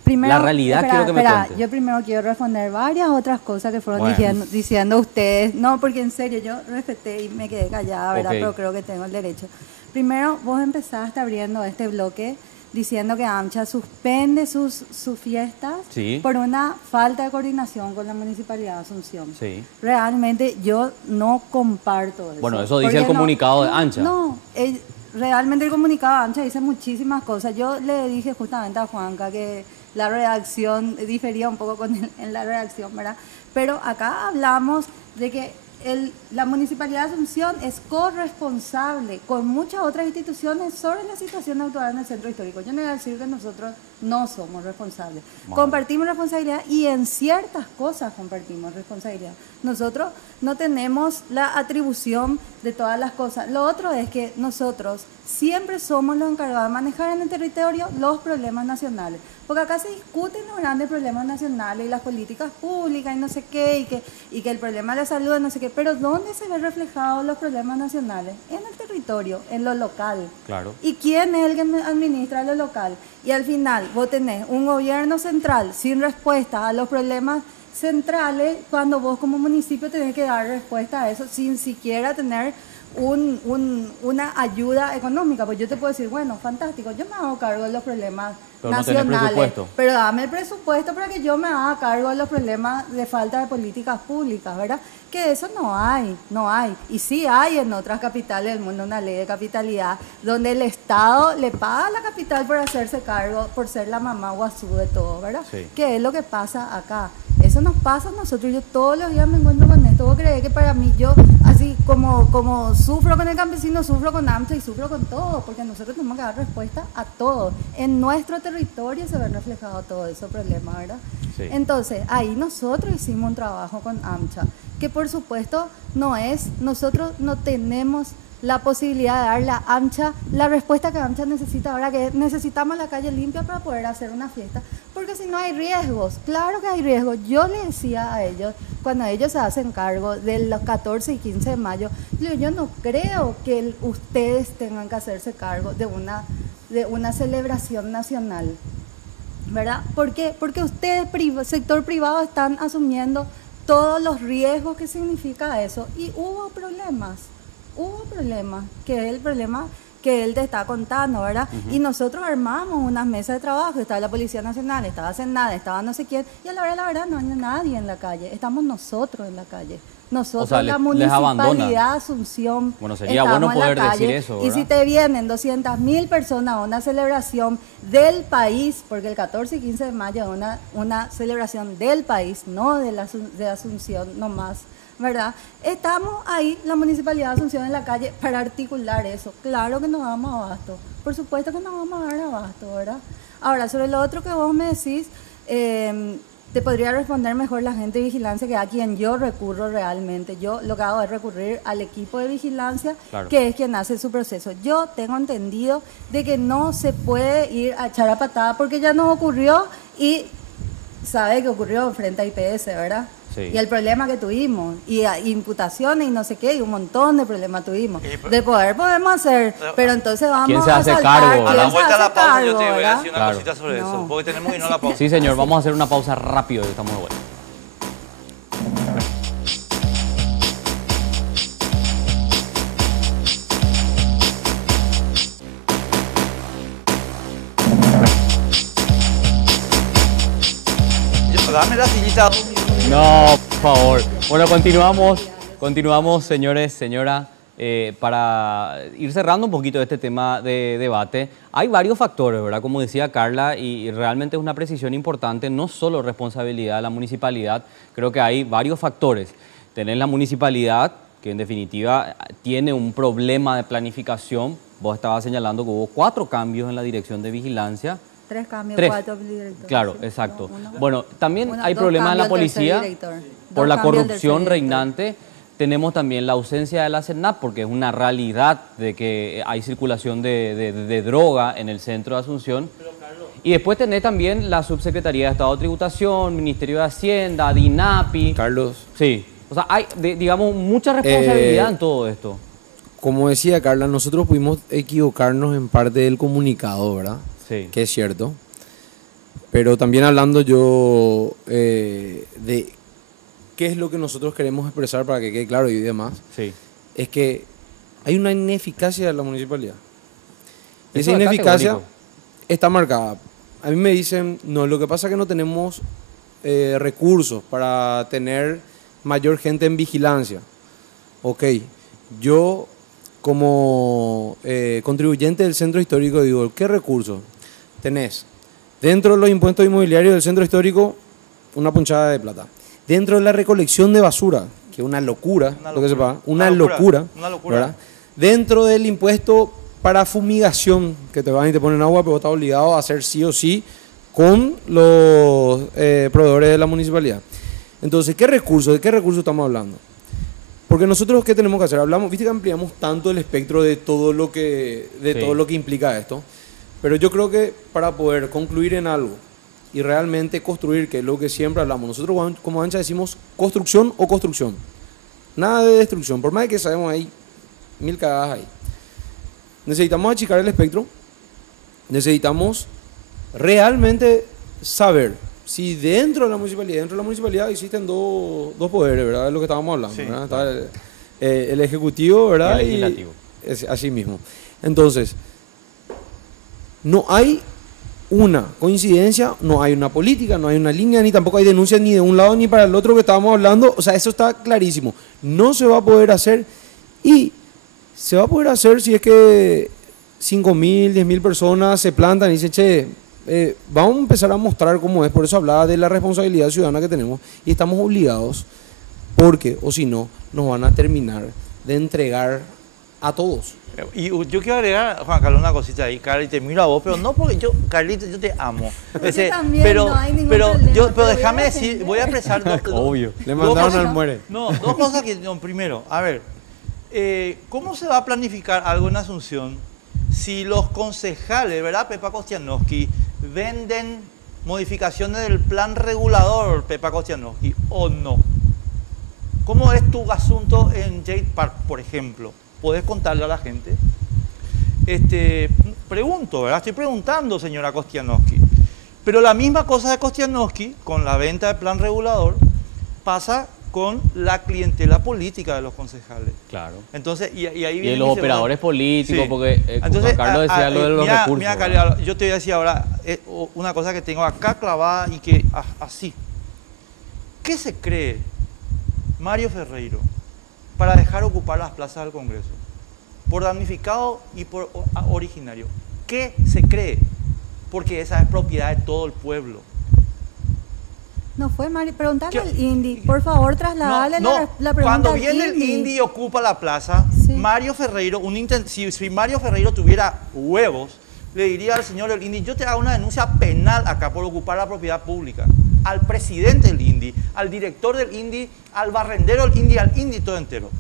Primero, la realidad quiero que me cuente. Yo primero quiero responder varias otras cosas que fueron diciendo ustedes. No, porque en serio, yo respeté y me quedé callada, ¿verdad? Pero creo que tengo el derecho. Primero, vos empezaste abriendo este bloque diciendo que ANCHA suspende sus fiestas por una falta de coordinación con la Municipalidad de Asunción. Sí. Realmente yo no comparto eso. Bueno, eso dice el comunicado de ANCHA. No, realmente el comunicado de ANCHA dice muchísimas cosas. Yo le dije justamente a Juanca que la redacción difería un poco en la redacción, ¿verdad? Pero acá hablamos de que la Municipalidad de Asunción es corresponsable con muchas otras instituciones sobre la situación actual en el centro histórico. Yo no voy a decir que nosotros no somos responsables. Compartimos responsabilidad y en ciertas cosas compartimos responsabilidad. Nosotros no tenemos la atribución de todas las cosas. Lo otro es que nosotros siempre somos los encargados de manejar en el territorio los problemas nacionales. Porque acá se discuten los grandes problemas nacionales y las políticas públicas y no sé qué, y que el problema de la salud no sé qué. dije, pero ¿dónde se ven reflejados los problemas nacionales? En el territorio, en lo local. Claro. ¿Y quién es el que administra lo local? Y al final vos tenés un gobierno central sin respuesta a los problemas centrales, cuando vos como municipio tenés que dar respuesta a eso sin siquiera tener una ayuda económica. Pues yo te puedo decir, bueno, fantástico, yo me hago cargo de los problemas Pero no tenés nacionales, presupuesto. pero dame el presupuesto para que yo me haga cargo de los problemas de falta de políticas públicas, ¿verdad? Que eso no hay. Y sí hay en otras capitales del mundo una ley de capitalidad donde el Estado le paga a la capital por hacerse cargo, por ser la mamá guazú de todo, ¿verdad? Sí. Que es lo que pasa acá. Eso nos pasa a nosotros. Yo todos los días me encuentro con esto. ¿Vos creés que para mí yo, así como sufro con el campesino, sufro con AMSA y sufro con todo? Porque nosotros tenemos que dar respuesta a todo. En nuestro territorio se ven reflejados todos esos problemas, ¿verdad? Sí. Entonces, ahí nosotros hicimos un trabajo con AMCHA, que por supuesto nosotros no tenemos la posibilidad de darle a AMCHA la respuesta que AMCHA necesita ahora, que necesitamos la calle limpia para poder hacer una fiesta, porque si no hay riesgos, claro que hay riesgos. Yo le decía a ellos, cuando ellos se hacen cargo de los 14 y 15 de mayo, yo no creo que ustedes tengan que hacerse cargo de una celebración nacional, ¿verdad? ¿Por qué? Porque ustedes, sector privado, están asumiendo todos los riesgos que significa eso, y hubo problemas, que es el problema que él te está contando, ¿verdad? Y nosotros armamos unas mesas de trabajo, estaba la Policía Nacional, estaba Senada, estaba no sé quién, y a la hora de la verdad no hay nadie en la calle, estamos nosotros en la calle. Nosotros, O sea, la les abandona. Municipalidad de Asunción, Bueno, sería estamos bueno en la poder decir calle, eso, y ¿verdad? si te vienen 200.000 personas a una celebración del país, porque el 14 y 15 de mayo es una celebración del país, no de Asunción nomás, ¿verdad? Estamos ahí, la Municipalidad de Asunción en la calle, para articular eso. Claro que nos damos abasto, por supuesto que nos vamos a dar abasto, ¿verdad? Ahora, sobre lo otro que vos me decís, te podría responder mejor la gente de vigilancia, que a quien yo recurro realmente. Yo lo que hago es recurrir al equipo de vigilancia, Claro. que es quien hace su proceso. Yo tengo entendido de que no se puede ir a echar a patada porque ya nos ocurrió, y sabe que ocurrió frente a IPS, ¿verdad? Sí. Y el problema que tuvimos, y imputaciones y no sé qué, y un montón de problemas tuvimos. De poder podemos hacer, pero entonces vamos ¿Quién se hace saltar, cargo? A ¿quién la se vuelta a hace la pausa yo cargo, te voy a verdad? decir una Claro. cosita sobre No. eso, porque tenemos que irnos a la pausa. Sí, señor, vamos a hacer una pausa rápido y estamos de vuelta. Dame la sillita. No, por favor. Bueno, continuamos, señores, señora. Para ir cerrando un poquito este tema de debate, hay varios factores, ¿verdad? Como decía Carla, y realmente es una precisión importante, no solo responsabilidad de la municipalidad, creo que hay varios factores. Tenés la municipalidad, que en definitiva tiene un problema de planificación. Vos estabas señalando que hubo 4 cambios en la dirección de vigilancia. 3 cambios, 3. 4 directores. Claro, sí. exacto. No, Bueno, también hay 2 problemas en la cambios, el tercer policía director. por 2 la cambios, el corrupción tercer director. reinante. Tenemos también la ausencia de la CENAP, porque es una realidad de que hay circulación de droga en el centro de Asunción. Y después tenés también la Subsecretaría de Estado de Tributación, Ministerio de Hacienda, DINAPI. Carlos, Sí, o sea, hay, digamos, mucha responsabilidad en todo esto. como decía Carla, nosotros pudimos equivocarnos en parte del comunicado, ¿verdad? Sí. Que es cierto. Pero también hablando yo de qué es lo que nosotros queremos expresar para que quede claro y demás, Sí. es que hay una ineficacia de la municipalidad. Y Eso esa es ineficacia categórico. está marcada. A mí me dicen, no, lo que pasa es que no tenemos recursos para tener mayor gente en vigilancia. Ok, yo como contribuyente del centro histórico digo, ¿qué recursos tenés? Dentro de los impuestos inmobiliarios del centro histórico, una punchada de plata. Dentro de la recolección de basura, que es una locura, lo que se paga, una locura, ¿verdad? Dentro del impuesto para fumigación, que te van y te ponen agua, pero estás obligado a hacer sí o sí con los proveedores de la municipalidad. Entonces, ¿de qué recursos estamos hablando? Porque nosotros, ¿qué tenemos que hacer? Hablamos, viste que ampliamos tanto el espectro de todo lo que, todo lo que implica esto. Pero yo creo que para poder concluir en algo y realmente construir, que es lo que siempre hablamos, nosotros como AMCHA decimos construcción o construcción. nada de destrucción. Por más de que sabemos hay 1000 cagadas ahí. Necesitamos achicar el espectro. Necesitamos realmente saber si dentro de la municipalidad existen dos poderes, ¿verdad? Es lo que estábamos hablando, Sí. ¿verdad? Está el ejecutivo, ¿verdad? Y el legislativo. Así mismo. Entonces, no hay una coincidencia, no hay una política, no hay una línea, ni tampoco hay denuncias ni de un lado ni para el otro que estábamos hablando. O sea, eso está clarísimo. No se va a poder hacer y se va a poder hacer si es que 5.000, 10.000 personas se plantan y dicen, che, vamos a empezar a mostrar cómo es. Por eso hablaba de la responsabilidad ciudadana que tenemos y estamos obligados porque, o si no, nos van a terminar de entregar a todos. Y yo quiero agregar, Juan Carlos, una cosita ahí, Carly, te miro a vos, pero no porque yo, Carlita, yo te amo. también, pero no hay ningún pero, problema, pero pero déjame voy a decir, defender. voy a expresar Obvio. Le dos mandaron cosas. al muere. No, dos cosas que, no, primero, a ver, ¿cómo se va a planificar algo en Asunción si los concejales, ¿verdad, Pepa Kostianowski, venden modificaciones del plan regulador, Pepa Kostianowski, o no? ¿Cómo es tu asunto en Jade Park, por ejemplo? ¿Podés contarle a la gente? Pregunto, ¿verdad? Estoy preguntando, señora Kostianowski. Pero la misma cosa de Kostianowski, con la venta del plan regulador, pasa con la clientela política de los concejales. Claro. Entonces, y ahí Y viene de los mi operadores políticos, Sí. porque Entonces, Juan Carlos decía lo de los mira, recursos. mira, ¿verdad? Carly, yo te voy a decir ahora una cosa que tengo acá clavada y que así. ¿Qué se cree Mario Ferreiro para dejar ocupar las plazas del Congreso? Por damnificado y por originario. ¿Qué se cree? Porque esa es propiedad de todo el pueblo. No fue Mari, preguntale ¿Qué? al Indy, por favor, trasladale la pregunta Cuando al viene el Indy y ocupa la plaza, Sí. Mario Ferreiro, si Mario Ferreiro tuviera huevos, le diría al señor del Indy, yo te hago una denuncia penal acá por ocupar la propiedad pública. Al presidente del Indy, al director del Indy, al barrendero del Indy, al Indy todo entero.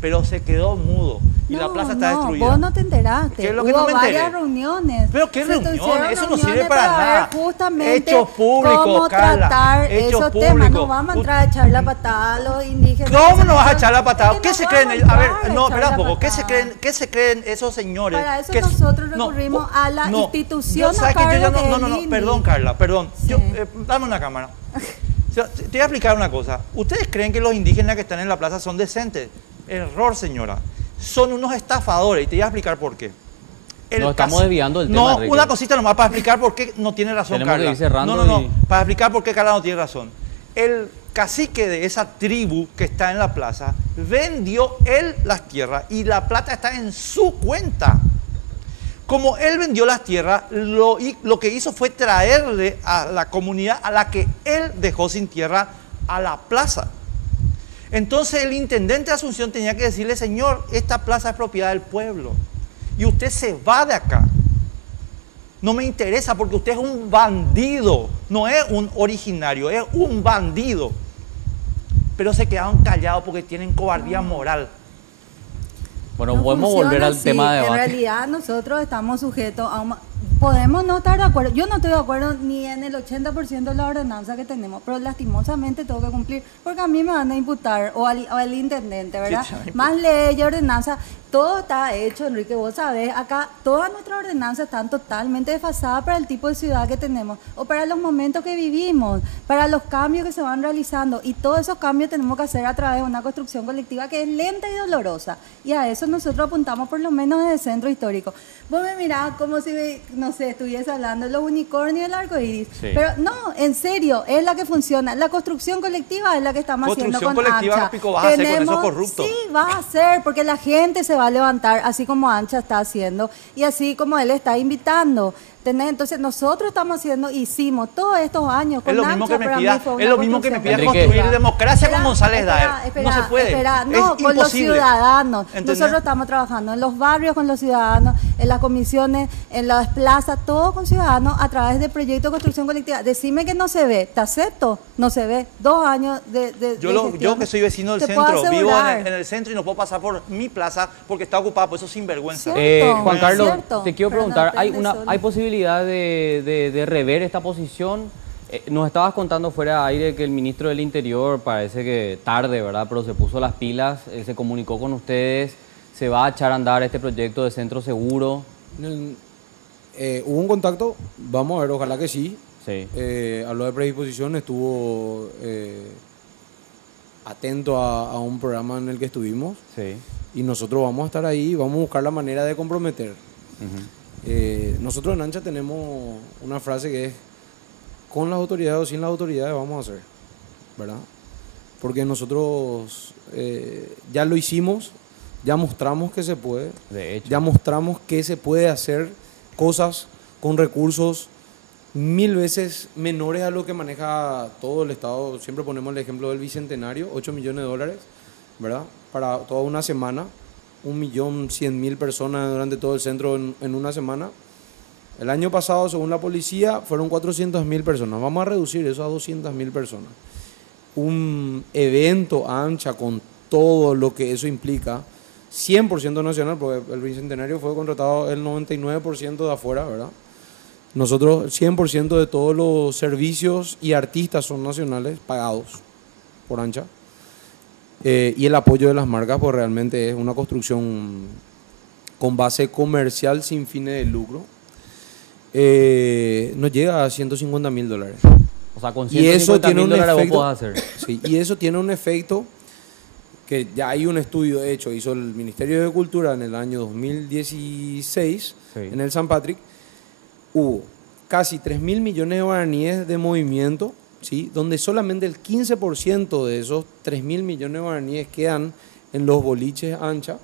Pero se quedó mudo y la plaza está destruida. Vos no te enteraste. ¿Qué es lo que Hubo no me enteré? varias reuniones. ¿Pero qué Se reuniones? hicieron Eso no sirve reuniones para nada. ver justamente Hechos públicos, cómo Carla. tratar Hechos esos temas. públicos. No vamos a entrar a echar la patada a los indígenas. ¿Cómo no vas a echar la patada? Es que ¿Qué no se vamos creen ellos? A ver, entrar no, echar espera un la poco. patada. ¿Qué se creen esos señores? Para eso que nosotros no, recurrimos a la no, institución ¿sabes a que yo ya cargo no, del INDI? perdón, Carla, perdón. Sí. Dame una cámara. O sea, te voy a explicar una cosa. ¿Ustedes creen que los indígenas que están en la plaza son decentes? Error, señora. Son unos estafadores y te voy a explicar por qué. Nos estamos desviando del tema, No, Enrique. una cosita nomás para explicar por qué no tiene razón Tenemos Carla. que ir cerrando no, y- para explicar por qué Carla no tiene razón. El cacique de esa tribu que está en la plaza vendió él las tierras y la plata está en su cuenta. Como él vendió las tierras, lo que hizo fue traerle a la comunidad a la que él dejó sin tierra a la plaza. Entonces el intendente de Asunción tenía que decirle, señor, esta plaza es propiedad del pueblo y usted se va de acá. No me interesa porque usted es un bandido, no es un originario, es un bandido. Pero se quedaron callados porque tienen cobardía moral. Bueno, No podemos funciona volver al así. tema de En debate. realidad nosotros estamos sujetos a podemos no estar de acuerdo. Yo no estoy de acuerdo ni en el 80% de la ordenanza que tenemos, pero lastimosamente tengo que cumplir porque a mí me van a imputar o al intendente, ¿verdad? Sí, sí. Más ley y ordenanza, todo está hecho, Enrique, vos sabés, acá todas nuestras ordenanzas están totalmente desfasadas para el tipo de ciudad que tenemos o para los momentos que vivimos, para los cambios que se van realizando y todos esos cambios tenemos que hacer a través de una construcción colectiva que es lenta y dolorosa y a eso nosotros apuntamos por lo menos desde el centro histórico. Vos me mirás como si, no sé, estuviese hablando de los unicornios y el arco iris, Sí. pero no, en serio, es la que funciona, la construcción colectiva es la que estamos haciendo Construcción con colectiva, ANCHA. Pico, vas a hacer con esos corruptos. Sí, vas a hacer, porque la gente se va a levantar, así como Ancha está haciendo, y así como él está invitando. ¿Entendés? Entonces nosotros estamos haciendo, hicimos todos estos años con Es lo mismo Ancha, que me para mí pida, fue una es lo mismo que me pida construcción Enrique. construir democracia con González Daer. No se puede. Espera, es no, con los imposible. ciudadanos. ¿Entendés? Nosotros estamos trabajando en los barrios con los ciudadanos, en las comisiones, en las plazas, todo con ciudadanos a través de proyectos de construcción colectiva. Decime que no se ve, te acepto, no se ve. 2 años de Yo gestión. que soy vecino del Te puedo centro, vivo asegurar. en el centro y no puedo pasar por mi plaza porque está ocupada por esos sinvergüenza. Cierto. Juan Carlos, Cierto, te quiero pero no preguntar, depende solo. ¿hay posibilidad de rever esta posición? Nos estabas contando fuera de aire que el ministro del Interior, parece que tarde, ¿verdad? Pero se puso las pilas, se comunicó con ustedes, se va a echar a andar este proyecto de centro seguro. Hubo un contacto, vamos a ver, ojalá que sí. Sí. Habló de predisposición, estuvo atento a un programa en el que estuvimos. Sí. Y nosotros vamos a estar ahí, vamos a buscar la manera de comprometer. Nosotros en Ancha tenemos una frase que es: con las autoridades o sin las autoridades vamos a hacer, ¿verdad? Porque nosotros ya lo hicimos, ya mostramos que se puede, De hecho. ya mostramos que se puede hacer cosas con recursos 1000 veces menores a lo que maneja todo el Estado. Siempre ponemos el ejemplo del Bicentenario, 8 millones de dólares, ¿verdad? Para toda una semana, 1.100.000 personas durante todo el centro en una semana. El año pasado, según la policía, fueron 400.000 personas. Vamos a reducir eso a 200.000 personas. Un evento Ancha con todo lo que eso implica, 100% nacional, porque el Bicentenario fue contratado el 99% de afuera, ¿verdad? Nosotros, 100% de todos los servicios y artistas son nacionales, pagados por Ancha. Y el apoyo de las marcas, pues realmente es una construcción con base comercial sin fines de lucro. Nos llega a $150.000. O sea, con Y eso tiene un $150.000 vos efecto, podés hacer. sí, y eso tiene un efecto que ya hay un estudio hecho, hizo el Ministerio de Cultura en el año 2016, Sí. en el San Patrick. Hubo casi 3.000 millones de guaraníes de movimiento, ¿sí? Donde solamente el 15% de esos 3.000 millones de guaraníes quedan en los boliches Ancha.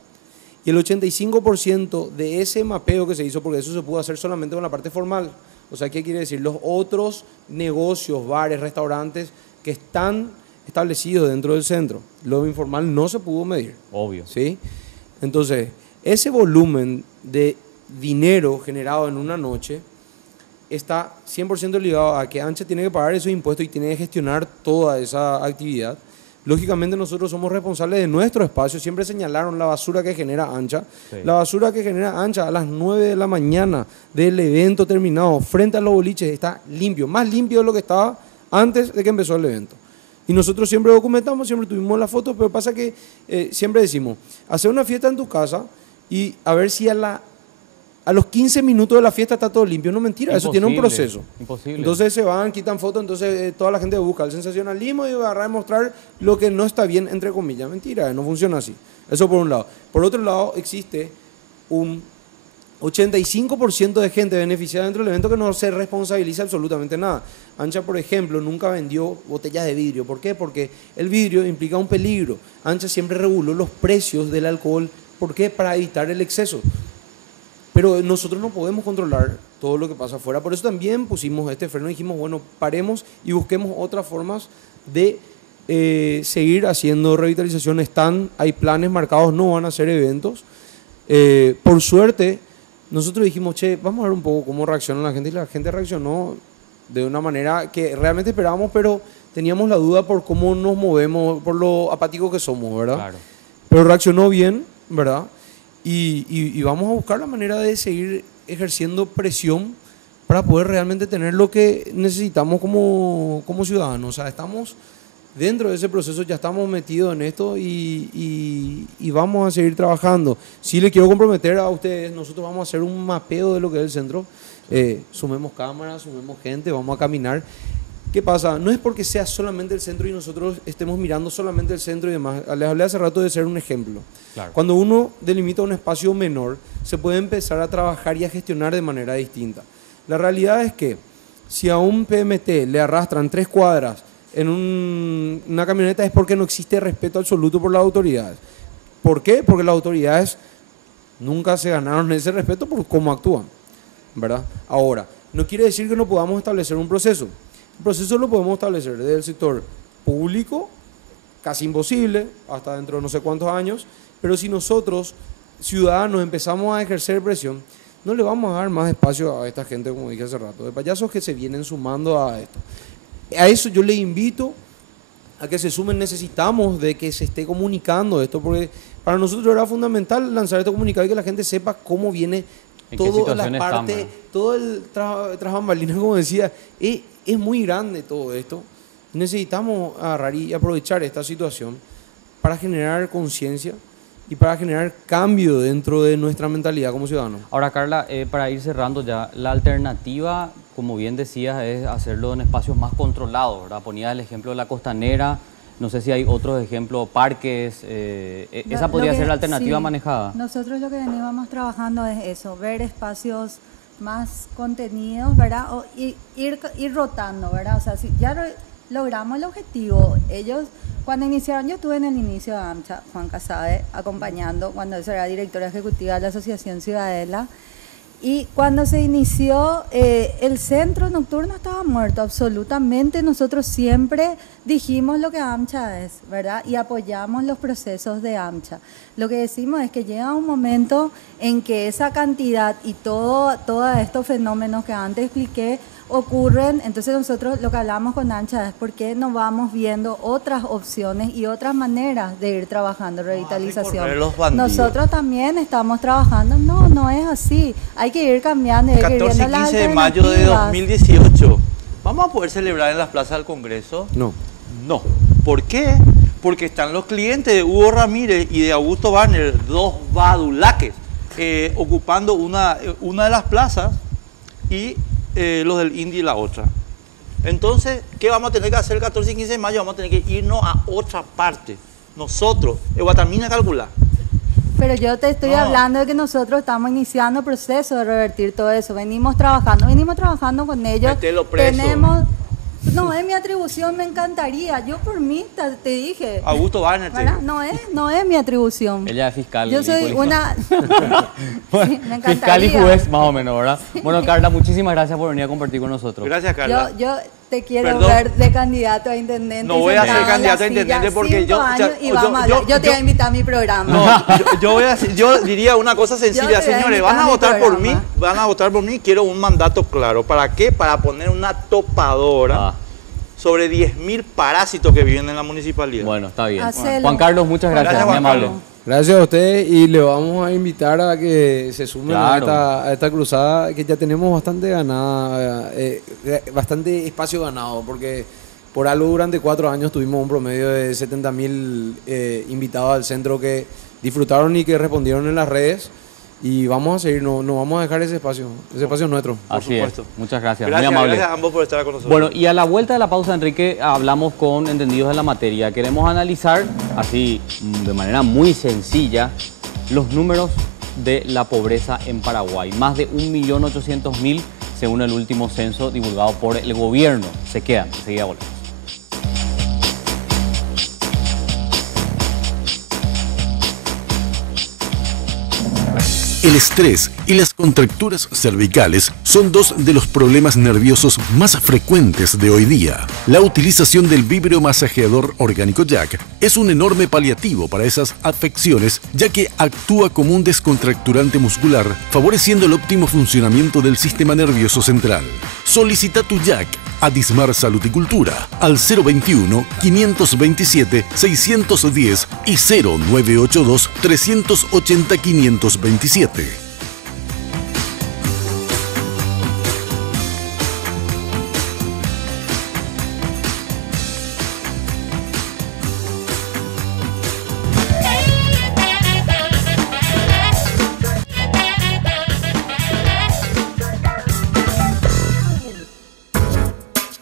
Y el 85% de ese mapeo que se hizo, porque eso se pudo hacer solamente con la parte formal. O sea, ¿qué quiere decir? Los otros negocios, bares, restaurantes que están establecidos dentro del centro. Lo informal no se pudo medir. Obvio. ¿Sí? Entonces, ese volumen de dinero generado en una noche está 100% ligado a que Ancha tiene que pagar esos impuestos y tiene que gestionar toda esa actividad. Lógicamente nosotros somos responsables de nuestro espacio. Siempre señalaron la basura que genera Ancha. Sí. La basura que genera Ancha a las 9 de la mañana del evento terminado, frente a los boliches, está limpio. Más limpio de lo que estaba antes de que empezó el evento. Y nosotros siempre documentamos, siempre tuvimos las fotos, pero pasa que siempre decimos, hacer una fiesta en tu casa y a ver si a los 15 minutos de la fiesta está todo limpio. No, mentira, eso tiene un proceso. Imposible. Entonces se van, quitan fotos, entonces toda la gente busca el sensacionalismo y agarrar y mostrar lo que no está bien, entre comillas. Mentira, no funciona así. Eso por un lado. Por otro lado, existe un 85% de gente beneficiada dentro del evento que no se responsabiliza absolutamente nada. Ancha, por ejemplo, nunca vendió botellas de vidrio. ¿Por qué? Porque el vidrio implica un peligro. Ancha siempre reguló los precios del alcohol. ¿Por qué? Para evitar el exceso. Pero nosotros no podemos controlar todo lo que pasa afuera. Por eso también pusimos este freno y dijimos, bueno, paremos y busquemos otras formas de seguir haciendo revitalización. Hay planes marcados, no van a ser eventos. Por suerte, nosotros dijimos, vamos a ver un poco cómo reacciona la gente. Y la gente reaccionó de una manera que realmente esperábamos, pero teníamos la duda por cómo nos movemos, por lo apáticos que somos, ¿verdad? Claro. Pero reaccionó bien, ¿verdad? Y vamos a buscar la manera de seguir ejerciendo presión para poder realmente tener lo que necesitamos como ciudadanos. O sea, estamos dentro de ese proceso, ya estamos metidos en esto y vamos a seguir trabajando. Sí les quiero comprometer a ustedes, nosotros vamos a hacer un mapeo de lo que es el centro. Sumemos cámaras, sumemos gente, vamos a caminar. ¿Qué pasa? No es porque sea solamente el centro y nosotros estemos mirando solamente el centro y demás. Les hablé hace rato de ser un ejemplo. Claro. Cuando uno delimita un espacio menor, se puede empezar a trabajar y a gestionar de manera distinta. La realidad es que si a un PMT le arrastran 3 cuadras en una camioneta es porque no existe respeto absoluto por las autoridades. ¿Por qué? Porque las autoridades nunca se ganaron ese respeto por cómo actúan, ¿verdad? Ahora, no quiere decir que no podamos establecer un proceso. El proceso lo podemos establecer desde el sector público, casi imposible, hasta dentro de no sé cuántos años, pero si nosotros, ciudadanos, empezamos a ejercer presión, no le vamos a dar más espacio a esta gente, como dije hace rato, de payasos que se vienen sumando a esto. A eso yo le invito a que se sumen. Necesitamos de que se esté comunicando esto, porque para nosotros era fundamental lanzar este comunicado y que la gente sepa cómo viene ¿En qué toda la situaciones parte, están, todo el tras bambalinas, como decía, es muy grande todo esto. Necesitamos agarrar y aprovechar esta situación para generar conciencia y para generar cambio dentro de nuestra mentalidad como ciudadanos. Ahora, Carla, para ir cerrando ya, la alternativa, como bien decías, es hacerlo en espacios más controlados, ¿verdad? Ponías el ejemplo de la Costanera, no sé si hay otros ejemplos, parques, esa podría ser la alternativa sí, manejada. Nosotros lo que veníamos trabajando es eso, ver espacios más contenidos, ¿verdad? O ir rotando, ¿verdad? O sea, si ya logramos el objetivo, ellos cuando iniciaron, yo estuve en el inicio de AMCHA, Juan Casabe, acompañando cuando él era directora ejecutiva de la Asociación Ciudadela, y cuando se inició, el centro nocturno estaba muerto absolutamente. Nosotros siempre dijimos lo que AMCHA es, ¿verdad? Y apoyamos los procesos de AMCHA. Lo que decimos es que llega un momento en que esa cantidad y todos estos fenómenos que antes expliqué ocurren. Entonces nosotros lo que hablamos con AMCHA es por qué no vamos viendo otras opciones y otras maneras de ir trabajando revitalización. Nosotros también estamos trabajando, no es así, hay que ir cambiando, hay que ir 14 y viendo las 15 de mayo de 2018, ¿vamos a poder celebrar en las plazas del Congreso? No. No. ¿Por qué? Porque están los clientes de Hugo Ramírez y de Augusto Warner, dos badulaques, ocupando una de las plazas y los del Indy la otra. Entonces, ¿qué vamos a tener que hacer el 14 y 15 de mayo? Vamos a tener que irnos a otra parte. Nosotros, Guatamina calcular. Pero yo te estoy hablando de que nosotros estamos iniciando el proceso de revertir todo eso. Venimos trabajando con ellos. Metelo preso. No es mi atribución, me encantaría. Yo por mí te dije. Augusto Warner. No es mi atribución. Ella es fiscal. Yo soy una... Bueno, sí, me encantaría. fiscal y juez, más o menos, ¿verdad? Sí. Bueno, Carla, muchísimas gracias por venir a compartir con nosotros. Gracias, Carla. Yo te quiero ver de candidato a intendente. No voy a ser candidato a intendente porque yo... Yo te voy a invitar a mi programa. No, yo diría una cosa sencilla, señores, van a votar por mí, quiero un mandato claro. ¿Para qué? Para poner una topadora sobre 10.000 parásitos que viven en la municipalidad. Bueno, está bien. Hacelo. Juan Carlos, muchas gracias, muy amable. Gracias a ustedes y le vamos a invitar a que se sumen a esta cruzada que ya tenemos bastante ganada, bastante espacio ganado, porque por algo durante 4 años tuvimos un promedio de 70.000 invitados al centro que disfrutaron y que respondieron en las redes. Y vamos a seguir, no vamos a dejar ese espacio es nuestro. Así es, muchas gracias, muy amable. Gracias a ambos por estar con nosotros. Bueno, y a la vuelta de la pausa, Enrique, hablamos con entendidos de la materia. Queremos analizar, así, de manera muy sencilla, los números de la pobreza en Paraguay. Más de 1.800.000 según el último censo divulgado por el gobierno. Se quedan, enseguida volvemos. El estrés y las contracturas cervicales son 2 de los problemas nerviosos más frecuentes de hoy día. La utilización del vibromasajeador orgánico Jack es un enorme paliativo para esas afecciones, ya que actúa como un descontracturante muscular, favoreciendo el óptimo funcionamiento del sistema nervioso central. Solicita tu Jack a Dismar Salud y Cultura al 021-527-610 y 0982-380-527.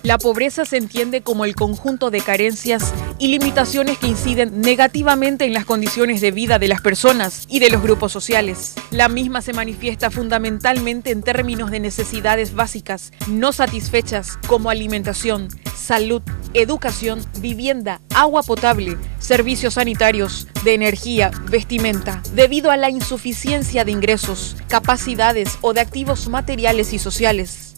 La pobreza se entiende como el conjunto de carencias y limitaciones que inciden negativamente en las condiciones de vida de las personas y de los grupos sociales. La misma se manifiesta fundamentalmente en términos de necesidades básicas no satisfechas como alimentación, salud, educación, vivienda, agua potable, servicios sanitarios, de energía, vestimenta, debido a la insuficiencia de ingresos, capacidades o de activos materiales y sociales.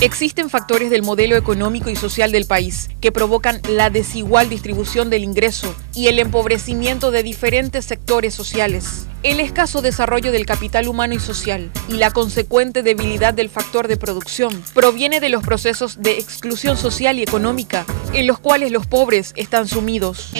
Existen factores del modelo económico y social del país que provocan la desigual distribución del ingreso y el empobrecimiento de diferentes sectores sociales. El escaso desarrollo del capital humano y social y la consecuente debilidad del factor de producción proviene de los procesos de exclusión social y económica en los cuales los pobres están sumidos.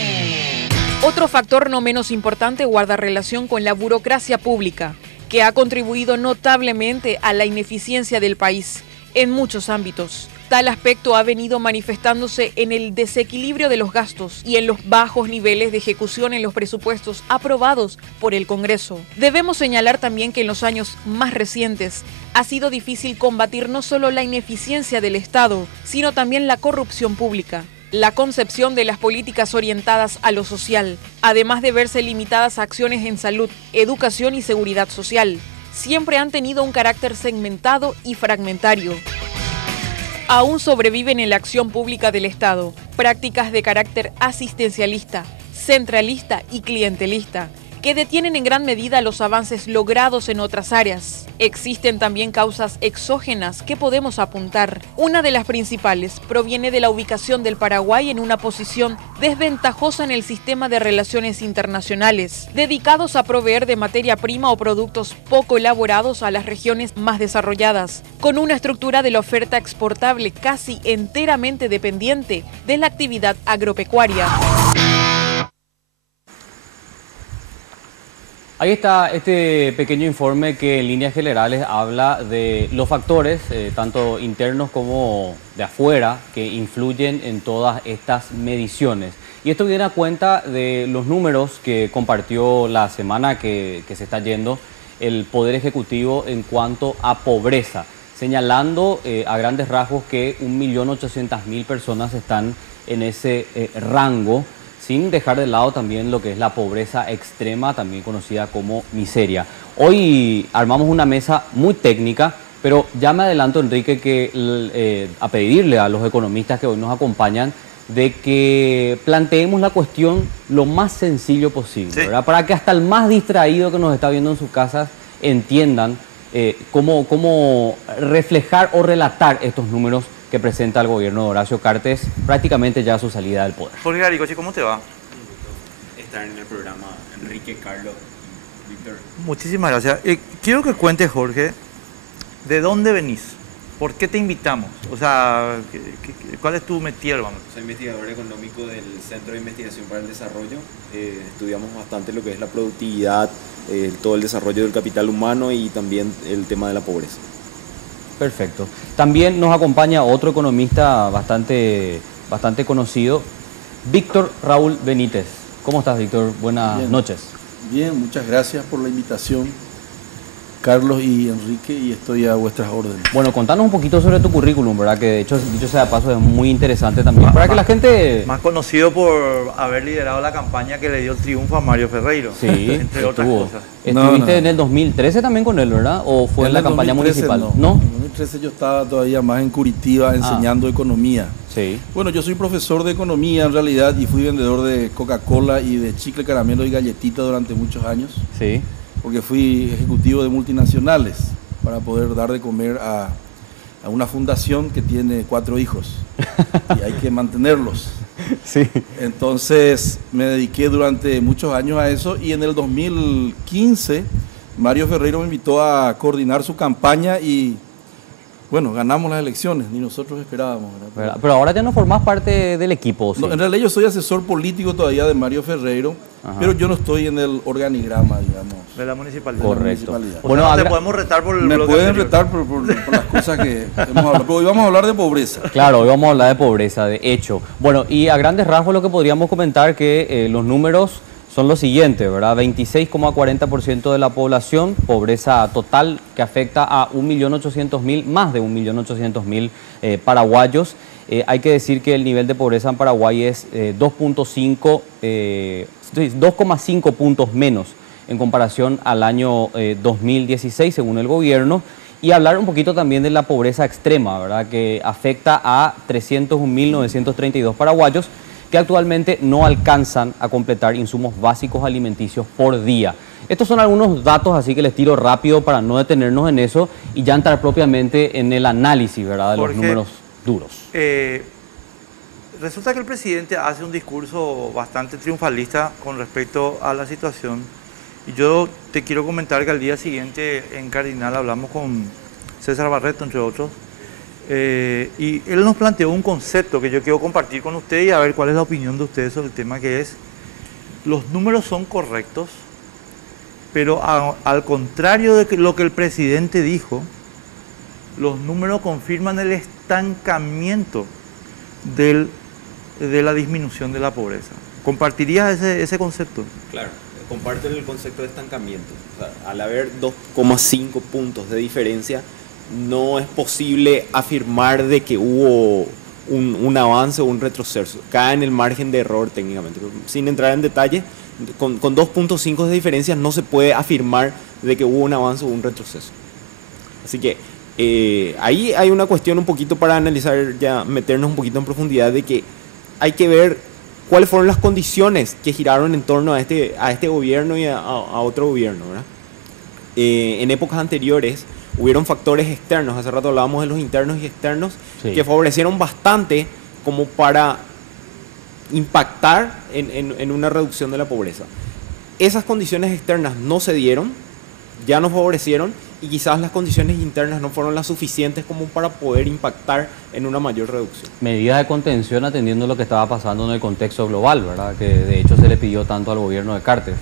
Otro factor no menos importante guarda relación con la burocracia pública, que ha contribuido notablemente a la ineficiencia del país en muchos ámbitos. Tal aspecto ha venido manifestándose en el desequilibrio de los gastos y en los bajos niveles de ejecución en los presupuestos aprobados por el Congreso. Debemos señalar también que en los años más recientes ha sido difícil combatir no solo la ineficiencia del Estado, sino también la corrupción pública. La concepción de las políticas orientadas a lo social, además de verse limitadas a acciones en salud, educación y seguridad social, siempre han tenido un carácter segmentado y fragmentario. Aún sobreviven en la acción pública del Estado prácticas de carácter asistencialista, centralista y clientelista, que detienen en gran medida los avances logrados en otras áreas. Existen también causas exógenas que podemos apuntar. Una de las principales proviene de la ubicación del Paraguay en una posición desventajosa en el sistema de relaciones internacionales, dedicados a proveer de materia prima o productos poco elaborados a las regiones más desarrolladas, con una estructura de la oferta exportable casi enteramente dependiente de la actividad agropecuaria. Ahí está este pequeño informe que en líneas generales habla de los factores, tanto internos como de afuera, que influyen en todas estas mediciones. Y esto viene a cuenta de los números que compartió la semana que se está yendo el Poder Ejecutivo en cuanto a pobreza, señalando a grandes rasgos que 1.800.000 personas están en ese rango, sin dejar de lado también lo que es la pobreza extrema, también conocida como miseria. Hoy armamos una mesa muy técnica, pero ya me adelanto, Enrique, que a pedirle a los economistas que hoy nos acompañan de que planteemos la cuestión lo más sencillo posible, ¿verdad? Para que hasta el más distraído que nos está viendo en sus casas entiendan cómo reflejar o relatar estos números que presenta el gobierno de Horacio Cartes prácticamente ya a su salida del poder. Jorge Garicochi, ¿cómo te va? Estar en el programa, Enrique, Carlos y Víctor. Muchísimas gracias. Quiero que cuentes, Jorge, ¿de dónde venís? ¿Por qué te invitamos? O sea, ¿cuál es tu métier, vamos? Soy investigador económico del Centro de Investigación para el Desarrollo. Estudiamos bastante lo que es la productividad, todo el desarrollo del capital humano y también el tema de la pobreza. Perfecto. También nos acompaña otro economista bastante conocido, Víctor Raúl Benítez. ¿Cómo estás, Víctor? Buenas noches. Bien, muchas gracias por la invitación, Carlos y Enrique, y estoy a vuestras órdenes. Bueno, contanos un poquito sobre tu currículum, ¿verdad? Que de hecho, dicho sea de paso, es muy interesante también. Para que la gente... Más conocido por haber liderado la campaña que le dio el triunfo a Mario Ferreiro. Sí, entre otras cosas. Estuviste en el 2013 también con él, ¿verdad? ¿O fue en la campaña 2013, municipal? No, en 2013 yo estaba todavía más en Curitiba enseñando economía. Sí. Bueno, yo soy profesor de economía en realidad y fui vendedor de Coca-Cola y de chicle, caramelo y galletita durante muchos años. Sí. Porque fui ejecutivo de multinacionales para poder dar de comer a una fundación que tiene 4 hijos y hay que mantenerlos. Sí. Entonces me dediqué durante muchos años a eso y en el 2015 Mario Ferreiro me invitó a coordinar su campaña y bueno, ganamos las elecciones, ni nosotros esperábamos, ¿verdad? Pero ahora ya no formás parte del equipo, ¿sí? No, en realidad yo soy asesor político todavía de Mario Ferreiro, pero yo no estoy en el organigrama, digamos. De la municipalidad. Correcto. Bueno, te podemos retar por me pueden retar por las cosas que hemos hablado. Pero hoy vamos a hablar de pobreza. Claro, hoy vamos a hablar de pobreza, de hecho. Bueno, y a grandes rasgos lo que podríamos comentar que los números son los siguientes, ¿verdad? 26,40% de la población, pobreza total que afecta a 1.800.000, más de 1.800.000 paraguayos. Hay que decir que el nivel de pobreza en Paraguay es 2,5 puntos menos en comparación al año 2016, según el gobierno. Y hablar un poquito también de la pobreza extrema, ¿verdad? Que afecta a 301.932 paraguayos, que actualmente no alcanzan a completar insumos básicos alimenticios por día. Estos son algunos datos, así que les tiro rápido para no detenernos en eso y ya entrar propiamente en el análisis, ¿verdad? De Jorge, los números duros. Resulta que el presidente hace un discurso bastante triunfalista con respecto a la situación y yo te quiero comentar que al día siguiente en Cardinal hablamos con César Barreto, entre otros, y él nos planteó un concepto que yo quiero compartir con ustedes y a ver cuál es la opinión de ustedes sobre el tema, que es: los números son correctos, Pero al contrario de lo que el presidente dijo, los números confirman el estancamiento de la disminución de la pobreza. ¿Compartirías ese concepto? Claro, comparto el concepto de estancamiento. O sea, al haber 2,5 puntos de diferencia, no es posible afirmar de que hubo un avance o un retroceso. Cae en el margen de error técnicamente. Sin entrar en detalle, con 2,5 de diferencia no se puede afirmar de que hubo un avance o un retroceso. Así que ahí hay una cuestión un poquito para analizar, ya meternos un poquito en profundidad, de que hay que ver cuáles fueron las condiciones que giraron en torno a este gobierno y a otro gobierno, ¿verdad? En épocas anteriores hubieron factores externos, hace rato hablábamos de los internos y externos, sí, que favorecieron bastante como para impactar en una reducción de la pobreza. Esas condiciones externas no se dieron, ya no favorecieron, y quizás las condiciones internas no fueron las suficientes como para poder impactar en una mayor reducción. Medidas de contención atendiendo lo que estaba pasando en el contexto global, ¿verdad? Que de hecho se le pidió tanto al gobierno de Carter,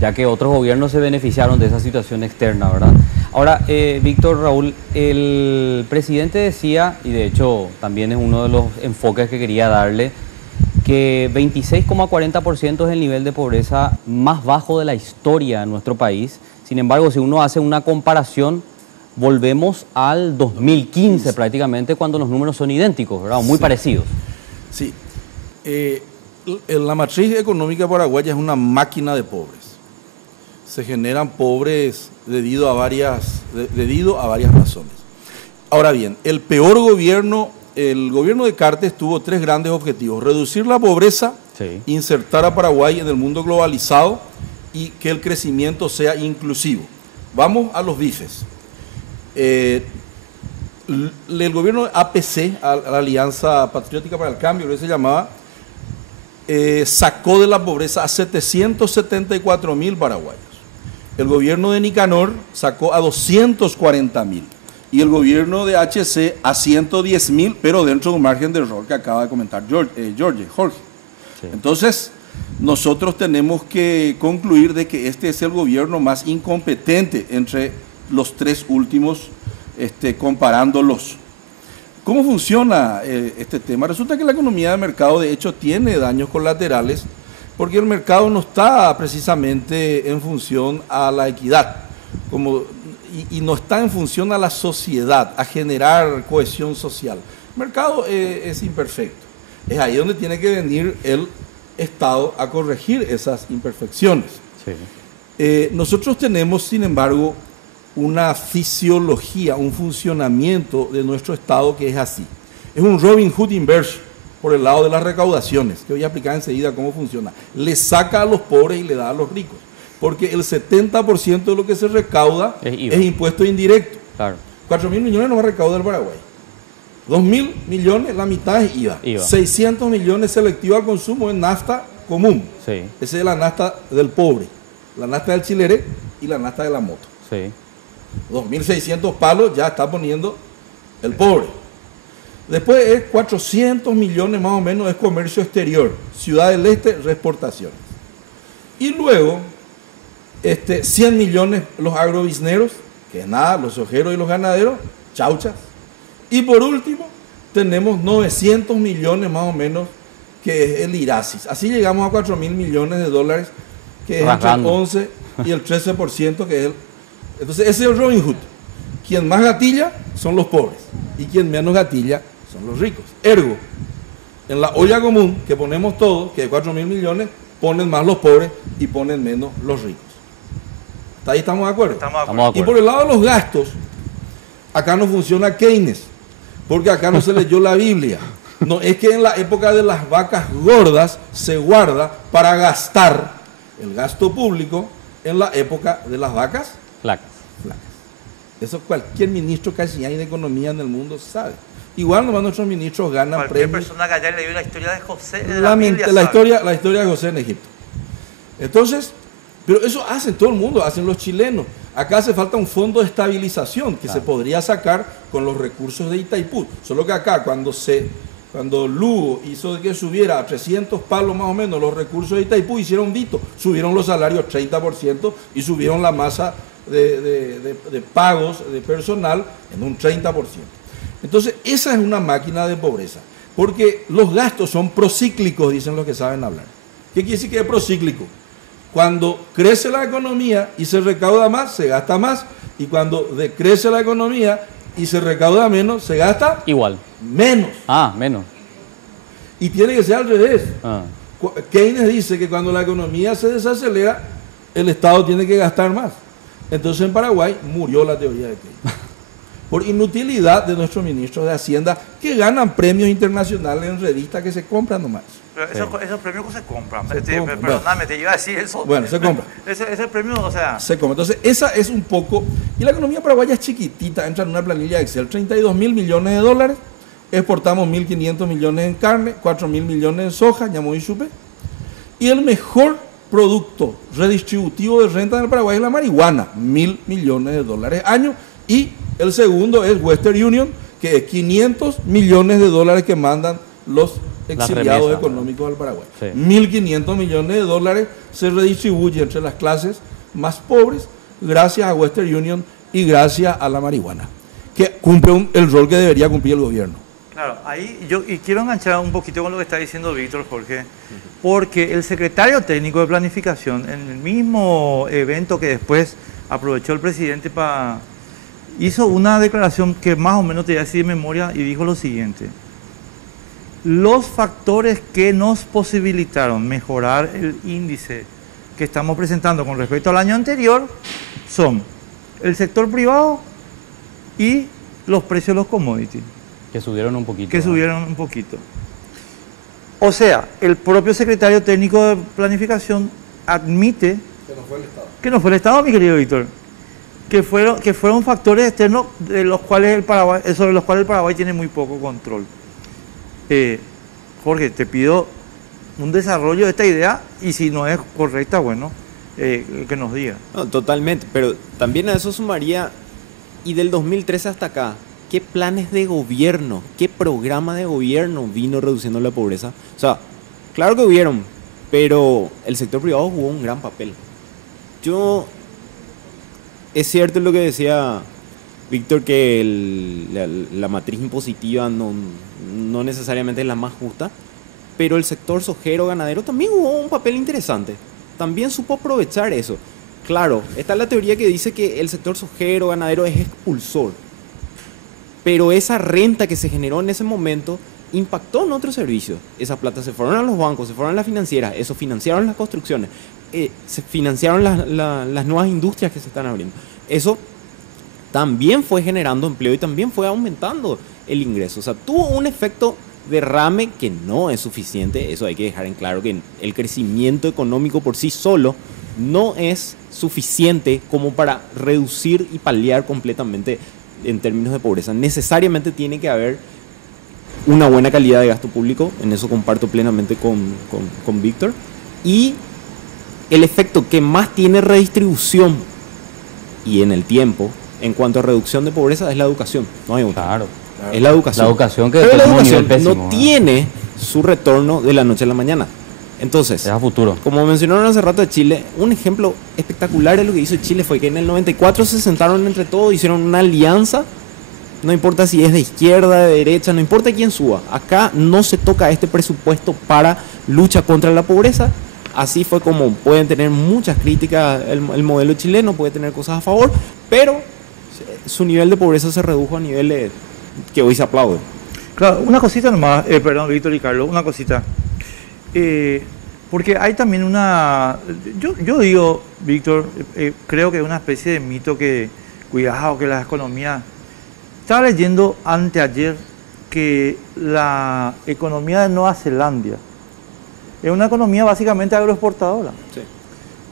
ya que otros gobiernos se beneficiaron de esa situación externa, ¿verdad? Ahora, Víctor, Raúl, el presidente decía, y de hecho también es uno de los enfoques que quería darle, que 26,40% es el nivel de pobreza más bajo de la historia en nuestro país. Sin embargo, si uno hace una comparación, volvemos al 2015 prácticamente, cuando los números son idénticos, ¿verdad? Muy parecidos. Sí. La matriz económica paraguaya es una máquina de pobres. Se generan pobres debido a varias razones. Ahora bien, el gobierno de Cartes tuvo 3 grandes objetivos: reducir la pobreza, sí, insertar a Paraguay en el mundo globalizado y que el crecimiento sea inclusivo. Vamos a los bifes. El gobierno de APC, a la Alianza Patriótica para el Cambio, que se llamaba, sacó de la pobreza a 774.000 paraguayos. El gobierno de Nicanor sacó a 240.000 y el gobierno de HC a 110.000, pero dentro de un margen de error que acaba de comentar Jorge. Sí. Entonces, nosotros tenemos que concluir de que este es el gobierno más incompetente entre los 3 últimos, comparándolos. ¿Cómo funciona este tema? Resulta que la economía de mercado, de hecho, tiene daños colaterales, porque el mercado no está precisamente en función a la equidad, y no está en función a la sociedad, a generar cohesión social. El mercado es imperfecto. Es ahí donde tiene que venir el Estado a corregir esas imperfecciones. Sí. Nosotros tenemos, sin embargo, una fisiología, un funcionamiento de nuestro Estado que es así. Es un Robin Hood inverso por el lado de las recaudaciones, que voy a explicar enseguida cómo funciona. Le saca a los pobres y le da a los ricos, porque el 70% de lo que se recauda es impuesto indirecto. Claro. 4.000 millones no va a recaudar el Paraguay. 2.000 millones, la mitad es IVA. 600 millones selectivo al consumo en nafta común. Sí. Esa es la nafta del pobre, la nafta del chilere y la nafta de la moto. Sí. 2.600 palos ya está poniendo el pobre. Después es 400 millones más o menos es comercio exterior, Ciudad del Este, reexportaciones. Y luego 100 millones los agrobizneros, que es nada, los ojeros y los ganaderos, chauchas. Y por último, tenemos 900 millones más o menos, que es el IRASIS. Así llegamos a 4.000 millones de dólares, que es entre el 11 y el 13%, que es el... Entonces, ese es el Robin Hood. Quien más gatilla son los pobres, y quien menos gatilla son los ricos. Ergo, en la olla común que ponemos todos, que es 4.000 millones, ponen más los pobres y ponen menos los ricos. ¿Hasta ahí estamos de acuerdo? Estamos de acuerdo. Y por el lado de los gastos, acá no funciona Keynes, porque acá no se leyó la Biblia. No, es que en la época de las vacas gordas se guarda para gastar el gasto público en la época de las vacas flacas. Eso cualquier ministro casi hay de economía en el mundo sabe. Igual nomás nuestros ministros ganan cualquier premios. Persona que haya leído la historia de José de la historia de José en Egipto. Entonces, pero eso hacen todo el mundo, hacen los chilenos. Acá hace falta un fondo de estabilización que se podría sacar con los recursos de Itaipú. Solo que acá cuando se Cuando Lugo hizo de que subiera a 300 palos más o menos los recursos de Itaipú, hicieron dito, subieron los salarios 30% y subieron la masa de pagos de personal en un 30%. Entonces, esa es una máquina de pobreza, porque los gastos son procíclicos, dicen los que saben hablar. ¿Qué quiere decir que es procíclico? Cuando crece la economía y se recauda más, se gasta más, y cuando decrece la economía y se recauda menos, se gasta igual. Menos. Menos. Y tiene que ser al revés. Ah. Keynes dice que cuando la economía se desacelera, el Estado tiene que gastar más. Entonces en Paraguay murió la teoría de Keynes. Por inutilidad de nuestros ministros de Hacienda, que ganan premios internacionales en revistas que se compran nomás. Pero esos premios se compran. compran. Perdóname, te iba a decir eso. Bueno, se compran. Ese premio, o sea... Se compra. Entonces, esa es un poco... Y la economía paraguaya es chiquitita, entra en una planilla de Excel. 32 mil millones de dólares, exportamos 1.500 millones en carne, 4 mil millones en soja, ñamo y chupe. Y el mejor producto redistributivo de renta en el Paraguay es la marihuana, 1.000 millones de dólares año. Y el segundo es Western Union, que es 500 millones de dólares que mandan los exiliados económicos del Paraguay. Sí. 1.500 millones de dólares se redistribuyen entre las clases más pobres gracias a Western Union y gracias a la marihuana, que cumple el rol que debería cumplir el gobierno. Claro, ahí y quiero enganchar un poquito con lo que está diciendo Víctor, Jorge, porque el secretario técnico de planificación, en el mismo evento que después aprovechó el presidente hizo una declaración que más o menos te voy a decir de memoria y dijo lo siguiente: los factores que nos posibilitaron mejorar el índice que estamos presentando con respecto al año anterior son el sector privado y los precios de los commodities. Que subieron un poquito. Que subieron un poquito. O sea, el propio secretario técnico de planificación admite que no fue el Estado, mi querido Víctor. Que fueron factores externos de los cuales sobre los cuales el Paraguay tiene muy poco control. Jorge, te pido un desarrollo de esta idea y si no es correcta, bueno, que nos diga. No, totalmente, pero también a eso sumaría, y del 2013 hasta acá, ¿qué planes de gobierno, qué programa de gobierno vino reduciendo la pobreza? O sea, claro que hubieron, pero el sector privado jugó un gran papel. Es cierto lo que decía Víctor, que la matriz impositiva no necesariamente es la más justa, pero el sector sojero ganadero también jugó un papel interesante. También supo aprovechar eso. Claro, está la teoría que dice que el sector sojero ganadero es expulsor, pero esa renta que se generó en ese momento impactó en otros servicios. Esas plata se fueron a los bancos, se fueron a las financieras, eso financiaron las construcciones, se financiaron las nuevas industrias que se están abriendo. Eso también fue generando empleo y también fue aumentando el ingreso. O sea, tuvo un efecto derrame que no es suficiente. Eso hay que dejar en claro, que el crecimiento económico por sí solo no es suficiente como para reducir y paliar completamente en términos de pobreza. Necesariamente tiene que haber una buena calidad de gasto público, en eso comparto plenamente con Víctor, y el efecto que más tiene redistribución y en el tiempo en cuanto a reducción de pobreza es la educación. No hay otra. Claro. Es la educación. La educación que pero la educación pésimo, no tiene su retorno de la noche a la mañana. Entonces, es a futuro. Como mencionaron hace rato de Chile, un ejemplo espectacular de lo que hizo Chile fue que en el 94 se sentaron entre todos, hicieron una alianza. No importa si es de izquierda, de derecha, no importa quién suba. Acá no se toca este presupuesto para lucha contra la pobreza. Así fue como pueden tener muchas críticas el modelo chileno, puede tener cosas a favor, pero su nivel de pobreza se redujo a niveles que hoy se aplauden. Claro, una cosita nomás, perdón, Víctor y Carlos, una cosita. Porque hay también yo digo, Víctor, creo que es una especie de mito que, cuidado, que las economías... Estaba leyendo anteayer que la economía de Nueva Zelanda es una economía básicamente agroexportadora. Sí.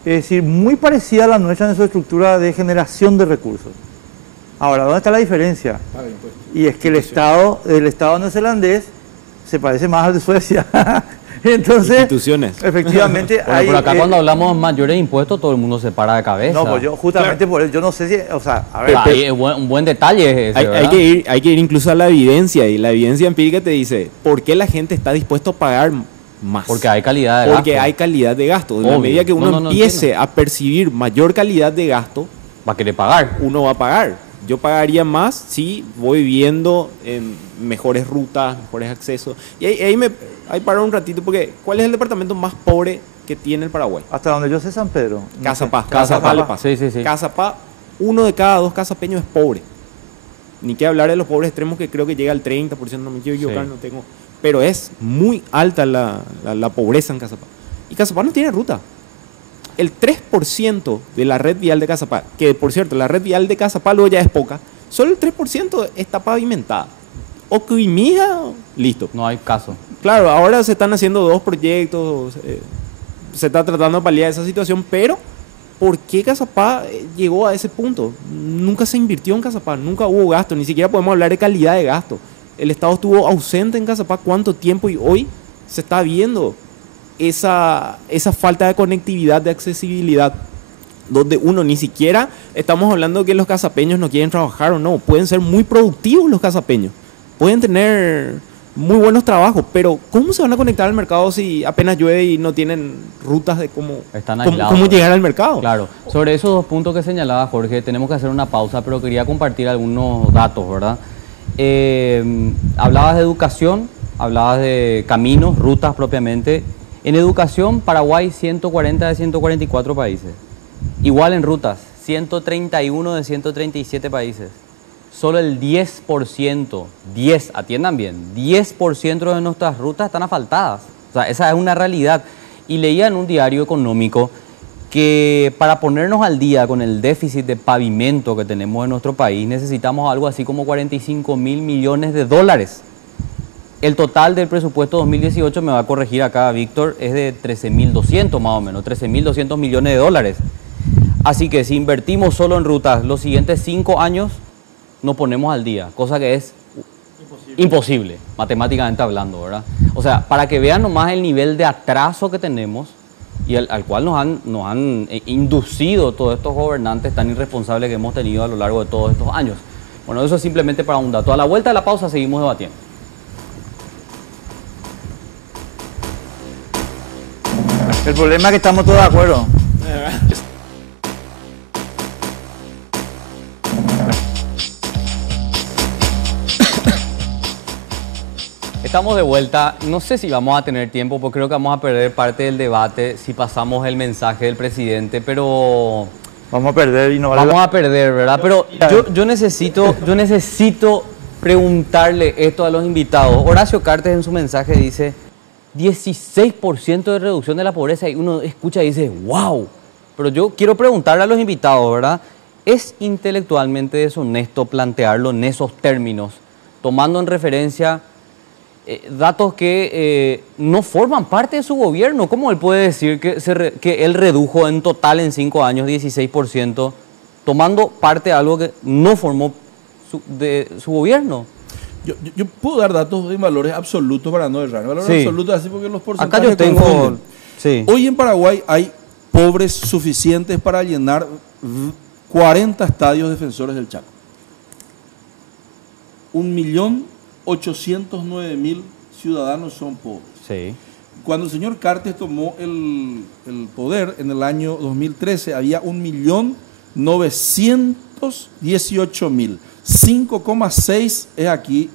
Es decir, muy parecida a la nuestra en su estructura de generación de recursos. Ahora, ¿dónde está la diferencia? Y es que el Estado neozelandés se parece más al de Suecia Entonces, instituciones. efectivamente, Bueno, hay... por acá cuando hablamos de mayores impuestos, todo el mundo se para de cabeza. No, pues yo justamente por eso, yo no sé si, o sea, a ver, Pero ahí un buen detalle es ese, ¿verdad? Hay que ir incluso a la evidencia, y la evidencia empírica te dice por qué la gente está dispuesto a pagar más. Porque hay calidad de gasto. Porque hay calidad de gasto. En la Obvio. medida que uno No empiece a percibir mayor calidad de gasto, Va a querer pagar. uno va a pagar. Yo pagaría más si voy viendo mejores rutas, mejores accesos. Y ahí paro un ratito, porque ¿cuál es el departamento más pobre que tiene el Paraguay? hasta donde yo sé San Pedro. No Cazapá. sé. Cazapá le pasa. Sí, sí, sí. Cazapá, 1 de cada 2 cazapeños es pobre. Ni que hablar de los pobres extremos, que creo que llega al 30%, no me quiero equivocar, Sí. no tengo. Pero es muy alta la pobreza en Cazapá. Y Cazapá no tiene ruta. El 3% de la red vial de Cazapá, que por cierto, la red vial de Cazapá luego ya es poca, solo el 3% está pavimentada. Ocuimija, listo. No hay caso. Claro, ahora se están haciendo 2 proyectos, se está tratando de paliar esa situación, pero ¿por qué Cazapá llegó a ese punto? Nunca se invirtió en Cazapá, nunca hubo gasto, ni siquiera podemos hablar de calidad de gasto. El Estado estuvo ausente en Cazapá cuánto tiempo, y hoy se está viendo esa falta de conectividad, de accesibilidad, donde uno ni siquiera estamos hablando de que los cazapeños no quieren trabajar o no, pueden ser muy productivos los cazapeños, pueden tener muy buenos trabajos, pero ¿cómo se van a conectar al mercado si apenas llueve y no tienen rutas de cómo llegar al mercado? Claro, sobre esos 2 puntos que señalaba Jorge, tenemos que hacer una pausa, pero quería compartir algunos datos, ¿verdad? Hablabas de educación, hablabas de caminos, rutas propiamente. En educación, Paraguay 140 de 144 países. Igual en rutas, 131 de 137 países. Solo el 10%, atiendan bien, 10% de nuestras rutas están asfaltadas. O sea, esa es una realidad. Y leía en un diario económico que para ponernos al día con el déficit de pavimento que tenemos en nuestro país, necesitamos algo así como 45.000 millones de dólares. El total del presupuesto 2018, me va a corregir acá Víctor, es de 13.200 más o menos, 13.200 millones de dólares. Así que si invertimos solo en rutas los siguientes 5 años, nos ponemos al día, cosa que es imposible, matemáticamente hablando, ¿verdad? O sea, para que vean nomás el nivel de atraso que tenemos y al cual nos han inducido todos estos gobernantes tan irresponsables que hemos tenido a lo largo de todos estos años. Bueno, eso es simplemente para un dato. A la vuelta de la pausa seguimos debatiendo. El problema es que estamos todos de acuerdo. Estamos de vuelta. No sé si vamos a tener tiempo, porque creo que vamos a perder parte del debate si pasamos el mensaje del presidente, pero... Vamos a perder y no vale Vamos a perder, ¿verdad? Pero yo necesito preguntarle esto a los invitados. Horacio Cartes en su mensaje dice 16% de reducción de la pobreza, y uno escucha y dice, wow. Pero yo quiero preguntarle a los invitados, ¿verdad? ¿Es intelectualmente deshonesto plantearlo en esos términos, tomando en referencia datos que no forman parte de su gobierno? ¿Cómo él puede decir que él redujo en total en 5 años 16%, tomando parte de algo que no formó de su gobierno? Yo puedo dar datos en valores absolutos para no errar. Valores Sí. absolutos así, porque los porcentajes Acá yo tengo... confunden. Sí. Hoy en Paraguay hay pobres suficientes para llenar 40 estadios defensores del Chaco. 1.809.000 ciudadanos son pobres. Sí. Cuando el señor Cartes tomó el poder en el año 2013, había 1.918.000. 5,6 es aquí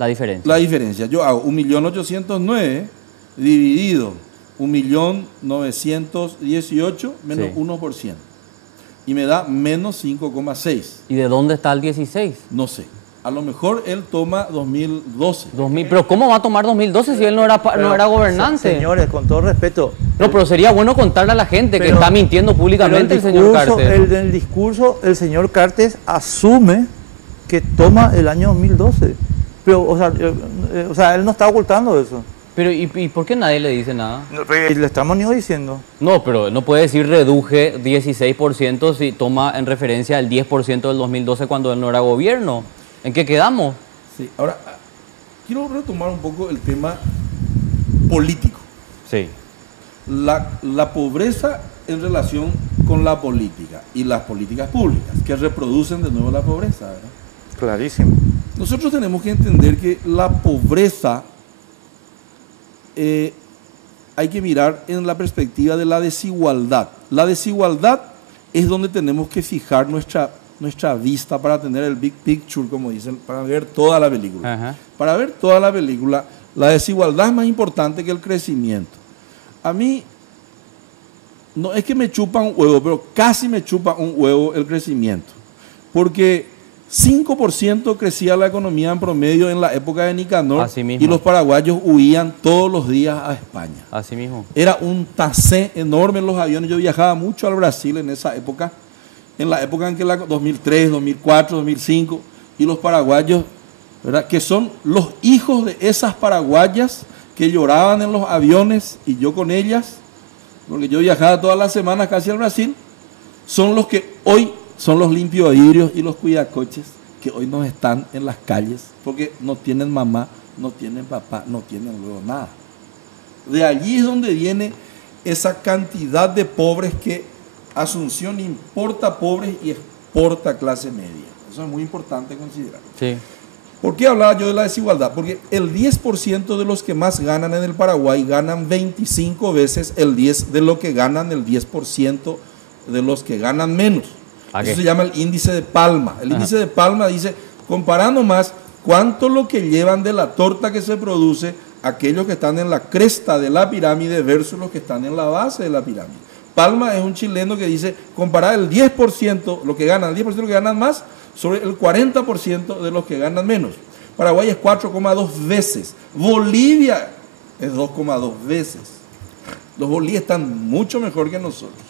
La diferencia. la diferencia. Yo hago 1.809.000 dividido 1.918.000 menos Sí. 1%. Y me da menos 5,6. ¿Y de dónde está el 16? No sé. A lo mejor él toma 2012. 2000, pero ¿cómo va a tomar 2012 si él no era gobernante? Señores, con todo respeto. No, pero sería bueno contarle a la gente que Pero- está mintiendo públicamente el señor Cartes. En el discurso, el señor Cartes asume que toma el año 2012. Pero, o sea, él no está ocultando eso. Pero ¿y por qué nadie le dice nada? Y le estamos ni diciendo. No, pero no puede decir reduje 16% si toma en referencia el 10% del 2012 cuando él no era gobierno. ¿En qué quedamos? Sí. Ahora, quiero retomar un poco el tema político. Sí. La pobreza en relación con la política y las políticas públicas que reproducen de nuevo la pobreza, ¿verdad? Clarísimo. Nosotros tenemos que entender que la pobreza hay que mirar en la perspectiva de la desigualdad. La desigualdad es donde tenemos que fijar nuestra vista para tener el big picture, como dicen, para ver toda la película. Ajá. Para ver toda la película, la desigualdad es más importante que el crecimiento. A mí, no es que me chupa un huevo, pero casi me chupa un huevo el crecimiento. Porque 5% crecía la economía en promedio en la época de Nicanor Así mismo. y los paraguayos huían todos los días a España. Así mismo. Era un tasé enorme en los aviones. Yo viajaba mucho al Brasil en esa época, en la época en que 2003, 2004, 2005, y los paraguayos, ¿verdad?, que son los hijos de esas paraguayas que lloraban en los aviones y yo con ellas, porque yo viajaba todas las semanas casi al Brasil, son los que hoy son los limpiavidrios y los cuidacoches que hoy no están en las calles porque no tienen mamá, no tienen papá, no tienen luego nada. De allí es donde viene esa cantidad de pobres que Asunción importa pobres y exporta clase media. Eso es muy importante considerar. Sí. ¿Por qué hablaba yo de la desigualdad? Porque el 10% de los que más ganan en el Paraguay ganan 25 veces el 10 de lo que ganan el 10% de los que ganan menos. Eso se llama el índice de Palma. El índice de Palma dice, comparando más cuánto lo que llevan de la torta que se produce aquellos que están en la cresta de la pirámide versus los que están en la base de la pirámide. Palma es un chileno que dice, comparar el 10%, lo que ganan, el 10% de lo que ganan más, sobre el 40% de los que ganan menos. Paraguay es 4,2 veces. Bolivia es 2,2 veces. Los bolivianos están mucho mejor que nosotros.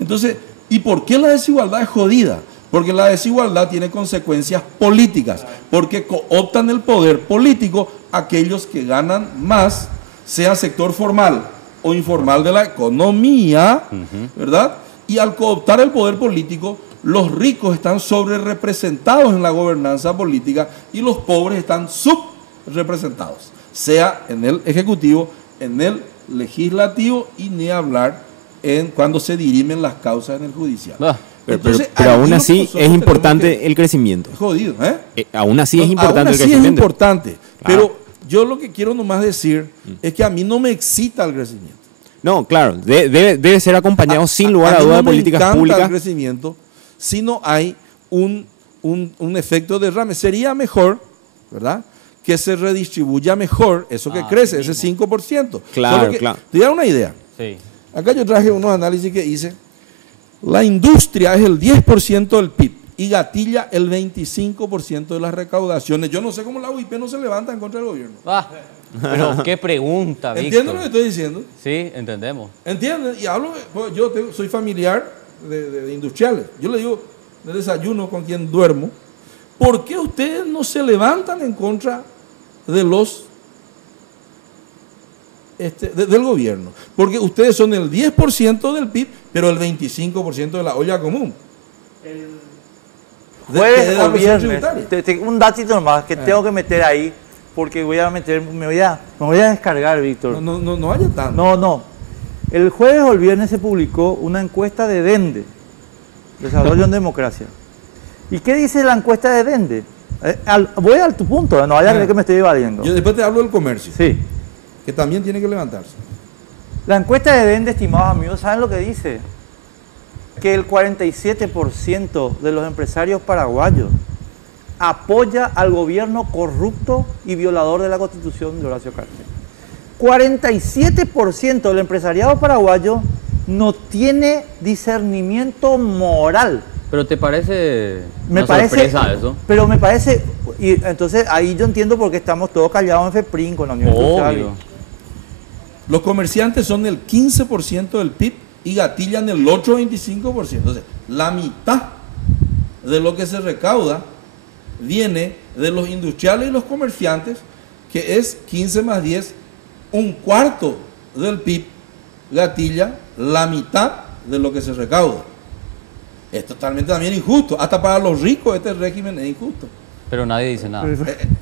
Entonces, ¿y por qué la desigualdad es jodida? Porque la desigualdad tiene consecuencias políticas, porque cooptan el poder político aquellos que ganan más, sea sector formal o informal de la economía, ¿verdad? Y al cooptar el poder político, los ricos están sobrerepresentados en la gobernanza política y los pobres están subrepresentados, sea en el ejecutivo, en el legislativo y ni hablar cuando se dirimen las causas en el judicial. Entonces, pero aún así es importante el crecimiento. Es jodido, ¿eh? Aún así es importante aún el así crecimiento. es importante, pero yo lo que quiero nomás decir es que a mí no me excita el crecimiento. No, claro, debe ser acompañado sin lugar a duda de políticas públicas. públicas. El crecimiento si no hay un efecto de derrame. Sería mejor, ¿verdad?, que se redistribuya mejor eso que crece, ese 5%. Claro, claro. Te voy a dar una idea. Sí. Acá yo traje unos análisis que hice. La industria es el 10% del PIB y gatilla el 25% de las recaudaciones. Yo no sé cómo la UIP no se levanta en contra del gobierno. Pero qué pregunta, Víctor. ¿Entienden lo que estoy diciendo? Sí, entendemos. ¿Entienden? Y hablo, pues, soy familiar de industriales. Yo le digo, de desayuno con quien duermo, ¿por qué ustedes no se levantan en contra de los del gobierno? Porque ustedes son el 10% del PIB, pero el 25% de la olla común. Jueves o viernes, un datito nomás que tengo que meter ahí, porque me voy a descargar, Víctor. No vaya tanto. No. El jueves o el viernes se publicó una encuesta de Dende, Desarrollo en Democracia. ¿Y qué dice la encuesta de Dende? Voy a tu punto, no vaya a creer que me estoy evadiendo. Yo después te hablo del comercio. Sí. Que también tiene que levantarse. La encuesta de Dende, estimados amigos, ¿saben lo que dice? Que el 47% de los empresarios paraguayos apoya al gobierno corrupto y violador de la Constitución de Horacio Cartes. 47% del empresariado paraguayo no tiene discernimiento moral. ¿Pero te parece Me una parece, sorpresa eso? Pero me parece, y entonces ahí yo entiendo por qué estamos todos callados en FEPRIN con la Unión Social. Obvio. Los comerciantes son el 15% del PIB y gatillan el otro 25%. Entonces, la mitad de lo que se recauda viene de los industriales y los comerciantes, que es 15 más 10, un cuarto del PIB gatilla la mitad de lo que se recauda. Es totalmente también injusto. Hasta para los ricos este régimen es injusto. Pero nadie dice nada.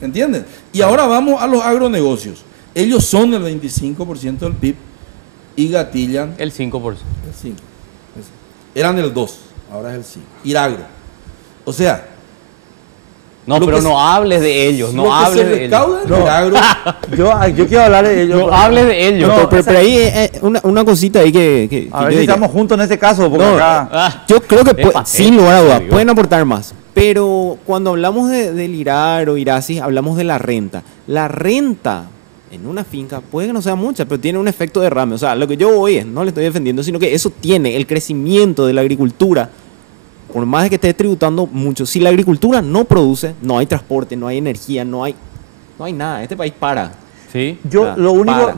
¿Entienden? Y ahora vamos a los agronegocios. Ellos son el 25% del PIB y gatillan El 5%. el 5. Eran el 2, ahora es el 5. Iragro. O sea, No, Lo pero que no hables de ellos, no lo que hables se de ellos. recauda en Iragro, Yo quiero hablar de ellos. No hables de ellos. No, Pero ahí una cosita ahí que A ver yo si diría. estamos juntos en este caso, porque No, acá... Yo creo que Es patético, sin lugar a dudas digo. pueden aportar más. Pero cuando hablamos del IRAR o IRASIS, hablamos de la renta. La renta en una finca puede que no sea mucha, pero tiene un efecto derrame. O sea, lo que yo voy es, no le estoy defendiendo, sino que eso tiene el crecimiento de la agricultura. Por más de que esté tributando mucho, si la agricultura no produce, no hay transporte, no hay energía, no hay nada. Este país para. Sí. Yo lo único,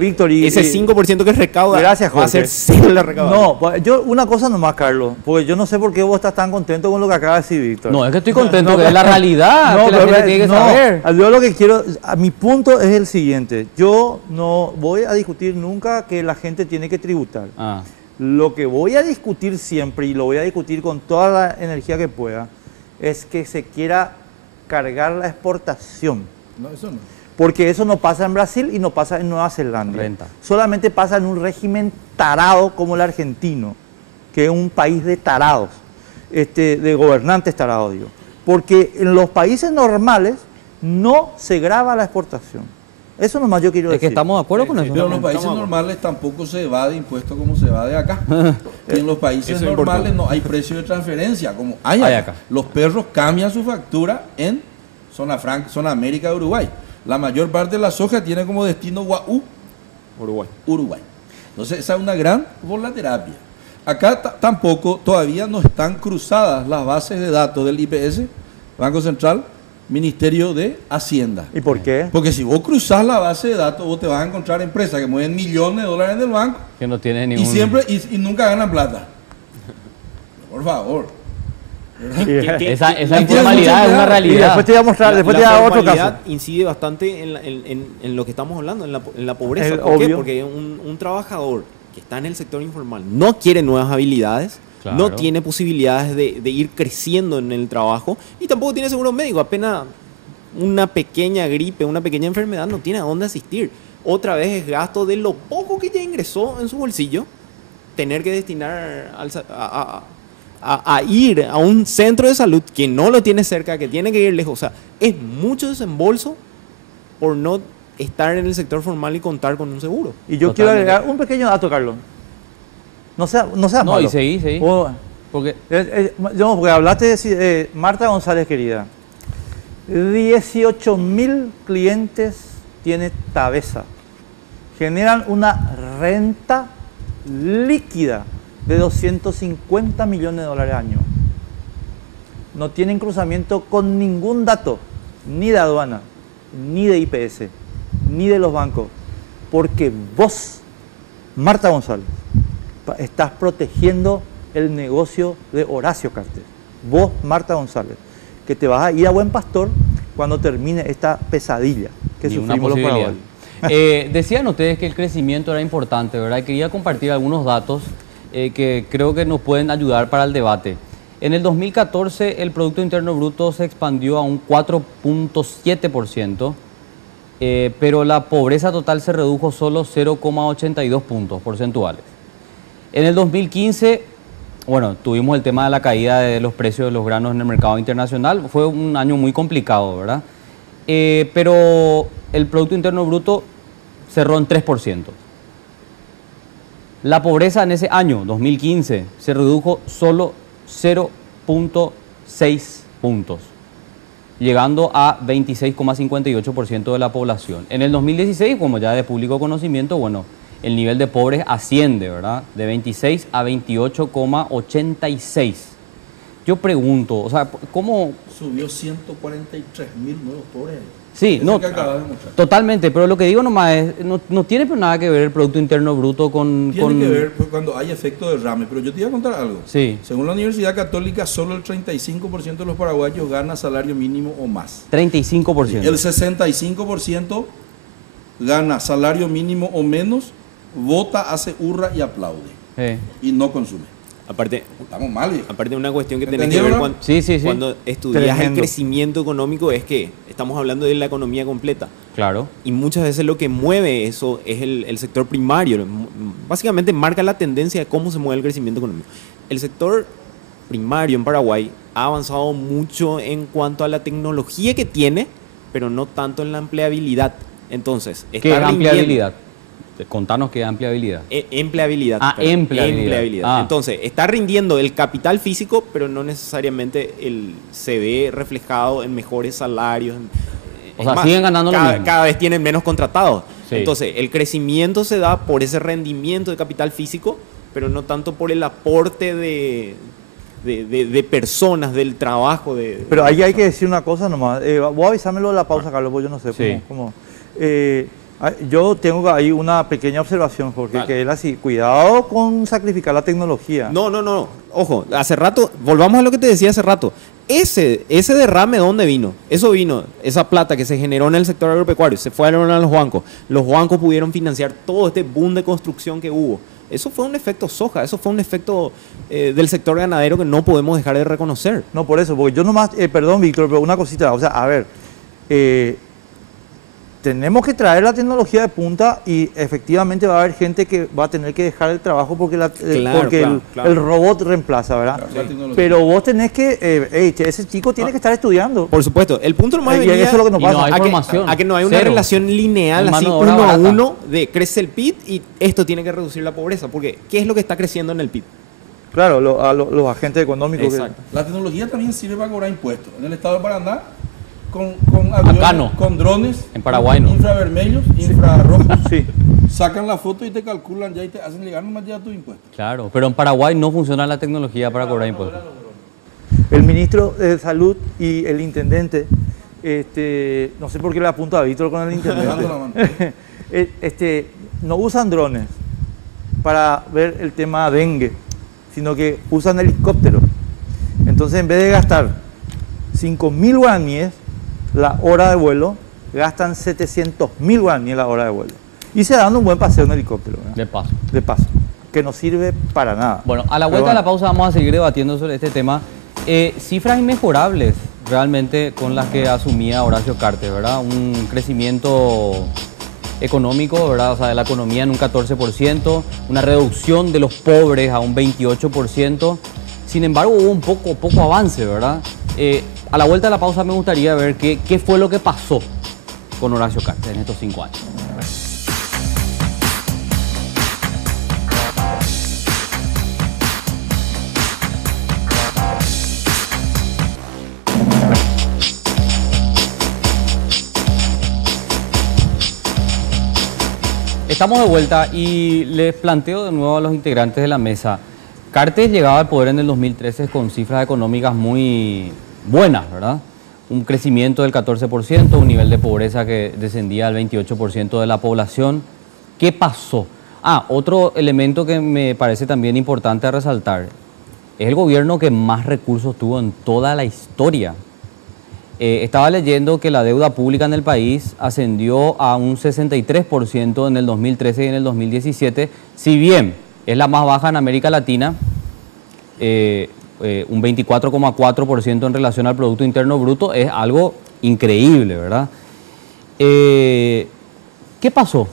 Víctor, y ese 5% que recauda Gracias, va a ser Jorge. cero la recaudación. No, pues, yo una cosa nomás, Carlos, porque yo no sé por qué vos estás tan contento con lo que acaba de decir Víctor. No, es que estoy contento, que es la realidad, que la pero gente tiene que no, saber. yo lo que quiero, mi punto es el siguiente, yo no voy a discutir nunca que la gente tiene que tributar. Ah, Lo que voy a discutir siempre, y lo voy a discutir con toda la energía que pueda, es que se quiera cargar la exportación. no, eso no. Porque eso no pasa en Brasil y no pasa en Nueva Zelanda. Renta. Solamente pasa en un régimen tarado como el argentino, que es un país de tarados, de gobernantes tarados, digo. Porque en los países normales no se grava la exportación. Eso nomás yo quiero es que decir. estamos de acuerdo con eso. Pero en los países normales tampoco se evade impuestos como se evade acá. Y en los países Eso es normales importante. no hay precio de transferencia, como hay Hay acá. acá. Los perros cambian su factura en zona franca, zona América de Uruguay. La mayor parte de la soja tiene como destino Uruguay. Entonces esa es una gran volaterapia. Acá tampoco todavía no están cruzadas las bases de datos del IPS, Banco Central, Ministerio de Hacienda. ¿Y por qué? Porque si vos cruzás la base de datos, vos te vas a encontrar empresas que mueven millones de dólares en el banco Que no tiene ningún... y nunca ganan plata. Por favor. Esa tiene informalidad es una mucha Y realidad. después te voy a mostrar, después te voy a dar otro formalidad caso. incide bastante en lo que estamos hablando, en la pobreza. Es ¿Por qué? obvio. Porque un trabajador que está en el sector informal no quiere nuevas habilidades, Claro. no tiene posibilidades de ir creciendo en el trabajo y tampoco tiene seguro médico. Apenas una pequeña gripe, una pequeña enfermedad no tiene a dónde asistir. Otra vez es gasto de lo poco que ya ingresó en su bolsillo, tener que destinar a ir a un centro de salud que no lo tiene cerca, que tiene que ir lejos. O sea, es mucho desembolso por no estar en el sector formal y contar con un seguro. Y yo Totalmente. quiero agregar un pequeño dato, Carlos. No seas No, malo. y seguí. Oh, Porque porque hablaste de Marta González, querida. 18.000 clientes tiene Tabesa. Generan una renta líquida de 250 millones de dólares al año. No tienen cruzamiento con ningún dato, ni de aduana, ni de IPS, ni de los bancos. Porque vos, Marta González, estás protegiendo el negocio de Horacio Carter. Vos, Marta González, que te vas a ir a Buen Pastor cuando termine esta pesadilla que ni una sufrimos los posibilidad. paraguayos. Decían ustedes que el crecimiento era importante, ¿verdad? Quería compartir algunos datos que creo que nos pueden ayudar para el debate. En el 2014 el Producto Interno Bruto se expandió a un 4.7%, pero la pobreza total se redujo solo 0,82 puntos porcentuales. En el 2015, bueno, tuvimos el tema de la caída de los precios de los granos en el mercado internacional. Fue un año muy complicado, ¿verdad? Pero el Producto Interno Bruto cerró en 3%. La pobreza en ese año, 2015, se redujo solo 0.6 puntos, llegando a 26,58% de la población. En el 2016, como ya de público conocimiento, bueno, el nivel de pobres asciende, ¿verdad? De 26 a 28,86. Yo pregunto, o sea, ¿cómo...? Subió 143.000 nuevos pobres. Sí, Eso no, que acabas de mostrar. totalmente, pero lo que digo nomás es, no tiene pues nada que ver el Producto Interno Bruto con... Tiene que ver pues, cuando hay efecto derrame, pero yo te iba a contar algo. Sí. Según la Universidad Católica, solo el 35% de los paraguayos gana salario mínimo o más. 35%. El 65% gana salario mínimo o menos, vota, hace hurra y aplaude. Y no consume. Aparte, Estamos mal, viejo. aparte una cuestión que tenés que ¿Entendieron, ver no? cuando, Sí, sí, sí. cuando estudias el Tremendo. crecimiento económico es que estamos hablando de la economía completa. Claro. Y muchas veces lo que mueve eso es el sector primario. Básicamente marca la tendencia de cómo se mueve el crecimiento económico. El sector primario en Paraguay ha avanzado mucho en cuanto a la tecnología que tiene, pero no tanto en la empleabilidad. Entonces, ¿Qué está rindiendo- ampliabilidad? Contanos qué ampliabilidad. Empleabilidad. Ah, perdón, empleabilidad. Ah. Entonces, está rindiendo el capital físico, pero no necesariamente se ve reflejado en mejores salarios. O sea, siguen ganando lo mismo. Cada vez tienen menos contratados. Sí. Entonces, el crecimiento se da por ese rendimiento de capital físico, pero no tanto por el aporte de personas, del trabajo. Pero ahí hay que decir una cosa nomás. Vos avísamelo de la pausa, Carlos, porque yo no sé Sí. cómo. Yo tengo ahí una pequeña observación, Jorge, Vale. que es así. Cuidado con sacrificar la tecnología. No. Ojo, hace rato, volvamos a lo que te decía hace rato. Ese derrame, ¿de dónde vino? Eso vino, esa plata que se generó en el sector agropecuario, se fueron a los bancos. Los bancos pudieron financiar todo este boom de construcción que hubo. Eso fue un efecto soja, eso fue un efecto del sector ganadero que no podemos dejar de reconocer. No, por eso, porque yo nomás, perdón, Víctor, pero una cosita, o sea, a ver, tenemos que traer la tecnología de punta y efectivamente va a haber gente que va a tener que dejar el trabajo porque, Claro. el robot reemplaza, ¿verdad? Claro, la tecnología. Pero vos tenés que, ese chico tiene que estar estudiando. Por supuesto, el punto nomás Y venía eso es lo que nos Y no pasa. hay a que, formación. a que no hay una Cero. relación lineal Hay así mano de obra uno a barata. uno de crece el PIB y esto tiene que reducir la pobreza, porque ¿qué es lo que está creciendo en el PIB? Claro, los agentes económicos. Exacto. La tecnología también sirve para cobrar impuestos. En el estado de Paraná, con aviones, Acá no. con drones, En Paraguay no. infravermelhos, infrarrojos, Sí. sacan la foto y te calculan ya y te hacen llegar nomás ya tus impuestos. Claro, pero en Paraguay no funciona la tecnología para cobrar impuestos. El ministro de Salud y el intendente, no sé por qué le apunta a Víctor con el Levanta la mano. intendente, no usan drones para ver el tema dengue, sino que usan helicópteros. Entonces, en vez de gastar 5.000 guaraníes la hora de vuelo, gastan 700.000 guaraníes la hora de vuelo. Y se dan un buen paseo en helicóptero, ¿verdad? De paso. De paso, que no sirve para nada. Bueno, a la Pero vuelta de la bueno. pausa vamos a seguir debatiendo sobre este tema. Cifras inmejorables realmente con las que asumía Horacio Cartes, ¿verdad? Un crecimiento económico, ¿verdad? O sea, de la economía en un 14%, una reducción de los pobres a un 28%. Sin embargo, hubo un poco avance, ¿verdad? A la vuelta de la pausa me gustaría ver qué fue lo que pasó con Horacio Cartes en estos 5 años. Estamos de vuelta y les planteo de nuevo a los integrantes de la mesa. Cartes llegaba al poder en el 2013 con cifras económicas muy buenas, ¿verdad? Un crecimiento del 14%, un nivel de pobreza que descendía al 28% de la población. ¿Qué pasó? Otro elemento que me parece también importante resaltar. Es el gobierno que más recursos tuvo en toda la historia. Estaba leyendo que la deuda pública en el país ascendió a un 63% en el 2013 y en el 2017, si bien es la más baja en América Latina, un 24,4% en relación al Producto Interno Bruto, es algo increíble, ¿verdad? ¿Qué pasó?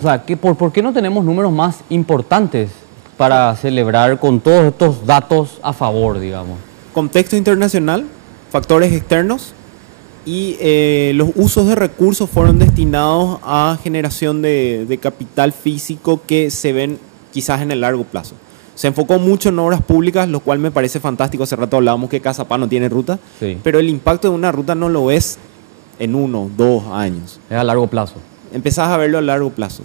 O sea, ¿por qué no tenemos números más importantes para celebrar con todos estos datos a favor, digamos? Contexto internacional, factores externos y los usos de recursos fueron destinados a generación de capital físico que se ven quizás en el largo plazo. Se enfocó mucho en obras públicas, lo cual me parece fantástico. Hace rato hablábamos que Cazapá no tiene ruta, Sí. pero el impacto de una ruta no lo ves en 1, 2 años. Es a largo plazo. Empezás a verlo a largo plazo.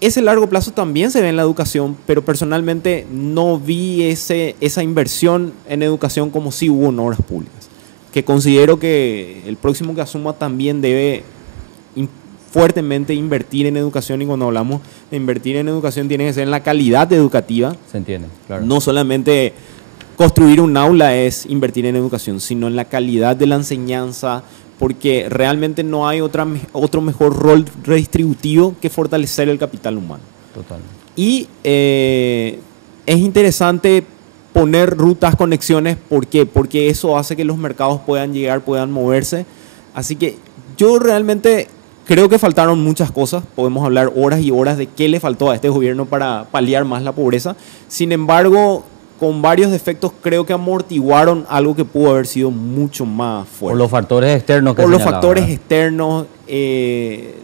Ese largo plazo también se ve en la educación, pero personalmente no vi esa inversión en educación como sí hubo en obras públicas. Que considero que el próximo que asuma también debe fuertemente invertir en educación, y cuando hablamos de invertir en educación tiene que ser en la calidad educativa. Se entiende, claro. No solamente construir un aula es invertir en educación, sino en la calidad de la enseñanza, porque realmente no hay otro mejor rol redistributivo que fortalecer el capital humano. Total. Y es interesante poner rutas, conexiones. ¿Por qué? Porque eso hace que los mercados puedan llegar, puedan moverse. Así que yo realmente creo que faltaron muchas cosas. Podemos hablar horas y horas de qué le faltó a este gobierno para paliar más la pobreza. Sin embargo, con varios defectos creo que amortiguaron algo que pudo haber sido mucho más fuerte. Por los factores externos que Por los señalaba, factores ¿verdad? externos,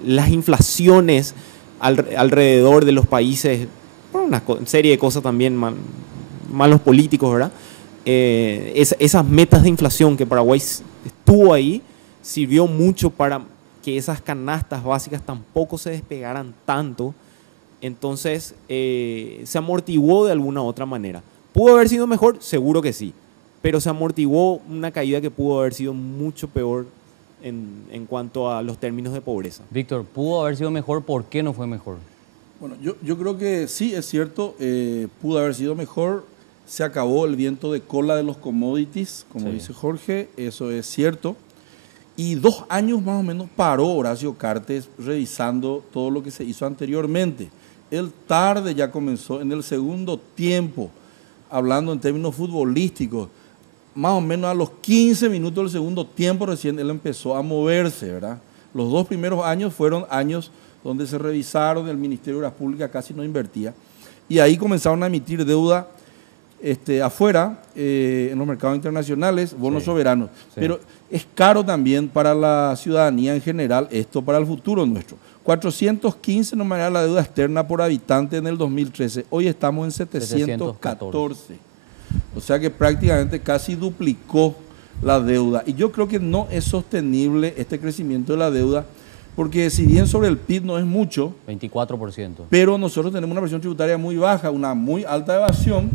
las inflaciones alrededor de los países, por una serie de cosas también, malos políticos, ¿verdad? Esas metas de inflación que Paraguay estuvo ahí, sirvió mucho para que esas canastas básicas tampoco se despegaran tanto. Entonces, se amortiguó de alguna u otra manera. ¿Pudo haber sido mejor? Seguro que sí. Pero se amortiguó una caída que pudo haber sido mucho peor en cuanto a los términos de pobreza. Víctor, ¿pudo haber sido mejor? ¿Por qué no fue mejor? Bueno, yo creo que sí, es cierto, pudo haber sido mejor. Se acabó el viento de cola de los commodities, como dice Jorge, eso es cierto. Y 2 años más o menos paró Horacio Cartes revisando todo lo que se hizo anteriormente. Él tarde ya comenzó, en el segundo tiempo, hablando en términos futbolísticos, más o menos a los 15 minutos del segundo tiempo recién él empezó a moverse, ¿verdad? Los 2 primeros años fueron años donde se revisaron, el Ministerio de Obras Públicas casi no invertía, y ahí comenzaron a emitir deuda afuera, en los mercados internacionales, bonos soberanos. Pero es caro también para la ciudadanía en general, esto para el futuro nuestro. 415 nomás era la deuda externa por habitante en el 2013, hoy estamos en 714. O sea que prácticamente casi duplicó la deuda. Y yo creo que no es sostenible este crecimiento de la deuda, porque si bien sobre el PIB no es mucho, 24%. pero nosotros tenemos una presión tributaria muy baja, una muy alta evasión.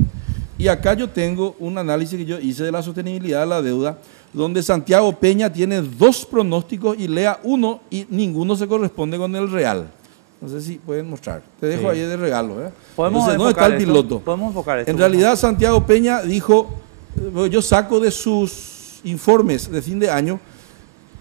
Y acá yo tengo un análisis que yo hice de la sostenibilidad de la deuda, donde Santiago Peña tiene 2 pronósticos y lea uno y ninguno se corresponde con el real. No sé si pueden mostrar. Te dejo ahí de regalo. Entonces, ¿dónde está el piloto? Podemos enfocar esto. En realidad, Santiago Peña dijo, yo saco de sus informes de fin de año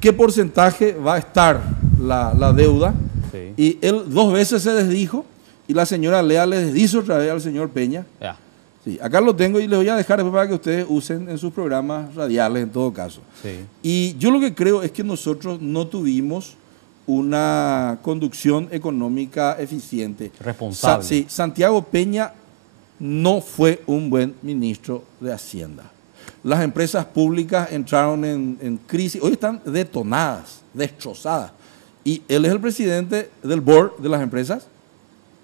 qué porcentaje va a estar la deuda. Sí. Y él 2 veces se desdijo y la señora Lea le desdice otra vez al señor Peña. Ya. Sí, acá lo tengo y les voy a dejar después para que ustedes usen en sus programas radiales en todo caso. Sí. Y yo lo que creo es que nosotros no tuvimos una conducción económica eficiente. Responsable. Sí, Santiago Peña no fue un buen ministro de Hacienda. Las empresas públicas entraron en crisis, hoy están detonadas, destrozadas. Y él es el presidente del board de las empresas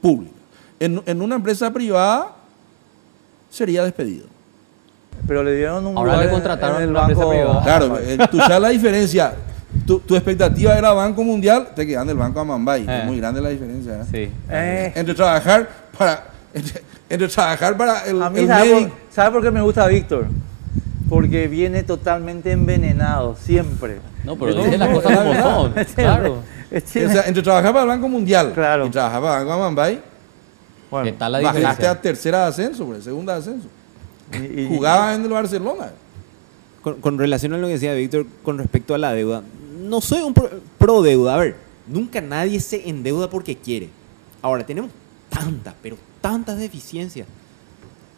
públicas. En una empresa privada sería despedido. Pero le dieron un Ahora lugar le contrataron en el una empresa banco. privada. Claro, tú sabes la diferencia. Tu expectativa era Banco Mundial, te quedan del Banco Amambay. Es muy grande la diferencia. Sí. Entre trabajar para el A mí, el ¿sabe por qué me gusta Víctor? Porque viene totalmente envenenado, siempre. No, pero dice las cosas como son. Claro. O sea, entre trabajar para el Banco Mundial Claro. y trabajar para el Banco Amambay, Bueno, ¿Qué tal la bajaste diferencia? a tercera de ascenso, segunda de ascenso. y- Jugabas en el Barcelona. Con relación a lo que decía Víctor con respecto a la deuda, no soy un pro deuda. A ver, nunca nadie se endeuda porque quiere. Ahora, tenemos tantas deficiencias,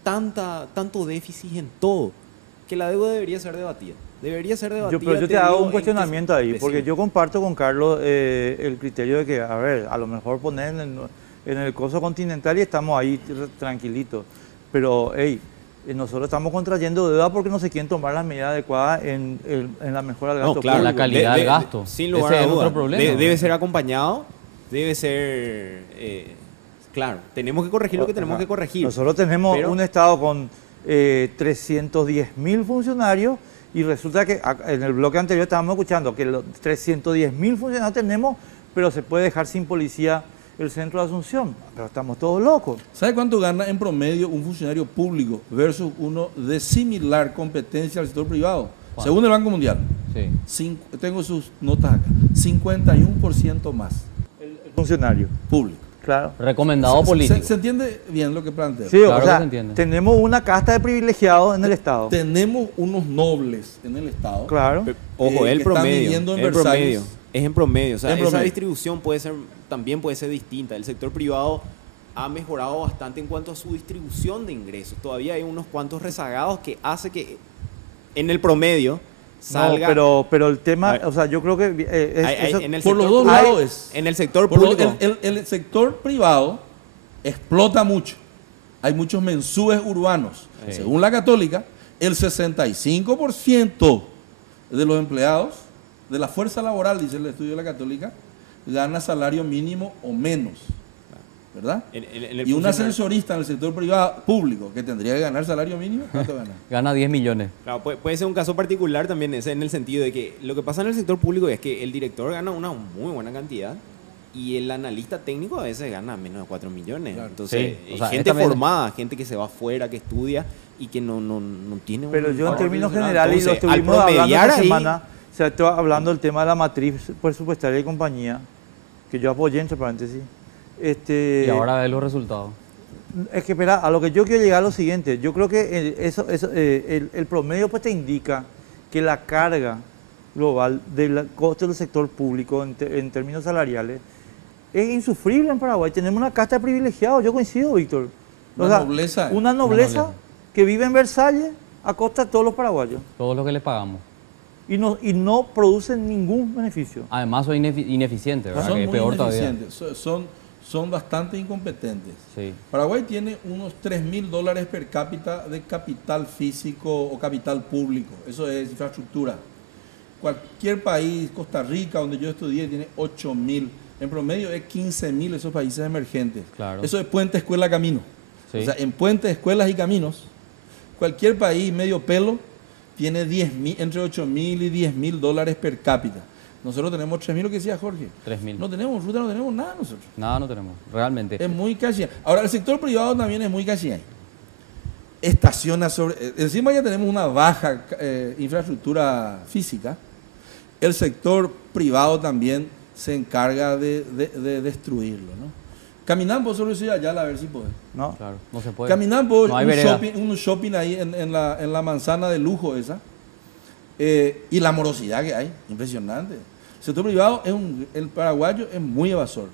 tanto déficit en todo, que la deuda debería ser debatida. Pero yo te hago un cuestionamiento ahí, porque yo comparto con Carlos el criterio de que, a ver, a lo mejor poner en el coso continental y estamos ahí tranquilitos. Pero, hey, nosotros estamos contrayendo deuda porque no se quieren tomar las medidas adecuadas en la mejora del gasto No, claro, la público. calidad del gasto. Sin lugar Ese a es duda. otro problema. Debe ser acompañado, debe ser... claro, tenemos que corregir lo que tenemos que corregir. Nosotros tenemos Pero- un Estado con 310.000 funcionarios y resulta que en el bloque anterior estábamos escuchando que los 310.000 funcionarios tenemos, pero se puede dejar sin policía el centro de Asunción. Pero estamos todos locos. ¿Sabe cuánto gana en promedio un funcionario público versus uno de similar competencia al sector privado? ¿Cuánto? Según el Banco Mundial. Sí. Tengo sus notas acá. 51% más El funcionario. público. Claro. Recomendado político. ¿Se entiende bien lo que planteo? Sí, Claro o que sea, se entiende. tenemos una casta de privilegiados en el Estado. Tenemos unos nobles en el Estado. Claro. Ojo, el que están promedio. viviendo en El Versalles. promedio. Es en promedio. O sea, En esa promedio. distribución también puede ser distinta. El sector privado ha mejorado bastante en cuanto a su distribución de ingresos. Todavía hay unos cuantos rezagados que hace que en el promedio salga... No, pero el tema, o sea, yo creo que en el por los sector dos público- lados es. En el sector Por lo- público. el sector privado explota mucho. Hay muchos mensúes urbanos. Sí. Según la Católica, el 65% de los empleados de la fuerza laboral, dice el estudio de la Católica, gana salario mínimo o menos. ¿Verdad? En el Y un funcionario- ascensorista en el sector privado público que tendría que ganar salario mínimo, ¿cuánto gana? Gana 10 millones. Claro, puede ser un caso particular también ese, en el sentido de que lo que pasa en el sector público es que el director gana una muy buena cantidad y el analista técnico a veces gana menos de 4 millones. Claro. Entonces, Sí, o sea, gente también- formada, gente que se va afuera, que estudia y que no tiene Pero yo en valor términos profesional. generales, y lo Entonces, al estuvimos hablando promediar esta ahí- semana, o sea, estoy hablando del tema de la matriz presupuestaria y compañía, que yo apoyé entre paréntesis. Y ahora ve los resultados. Es que, espera, a lo que yo quiero llegar es lo siguiente. Yo creo que el promedio pues te indica que la carga global del coste del sector público en términos salariales es insufrible en Paraguay. Tenemos una casta de privilegiados, yo coincido, Víctor. Una nobleza. Una nobleza nobleza. que vive en Versalles a costa de todos los paraguayos Todo lo que les pagamos. y no producen ningún beneficio. Además, soy ineficiente, ¿verdad? Son Que es muy peor todavía. ineficientes, son bastante incompetentes. Sí. Paraguay tiene unos $3.000 per cápita de capital físico o capital público. Eso es infraestructura. Cualquier país, Costa Rica, donde yo estudié, tiene 8.000. En promedio es 15.000 esos países emergentes. Claro. Eso es puente, escuela, camino. Sí. O sea, en puentes, escuelas y caminos, cualquier país medio pelo tiene 10.000, entre 8.000 y $10.000 per cápita. Nosotros tenemos 3.000, lo que decía Jorge. 3.000. No tenemos ruta, no tenemos nada nosotros. Nada, no tenemos. Realmente. Es muy casi. Ahora, el sector privado también es muy casi. Estaciona sobre. Encima ya tenemos una baja infraestructura física. El sector privado también se encarga de destruirlo, ¿no? Caminamos sobre Ciudad Yala a ver si podés. ¿No? Claro, no se puede. Caminamos No hay un vereda. shopping ahí en la manzana de lujo esa. Y la morosidad que hay, impresionante. El sector privado, el paraguayo es muy evasor.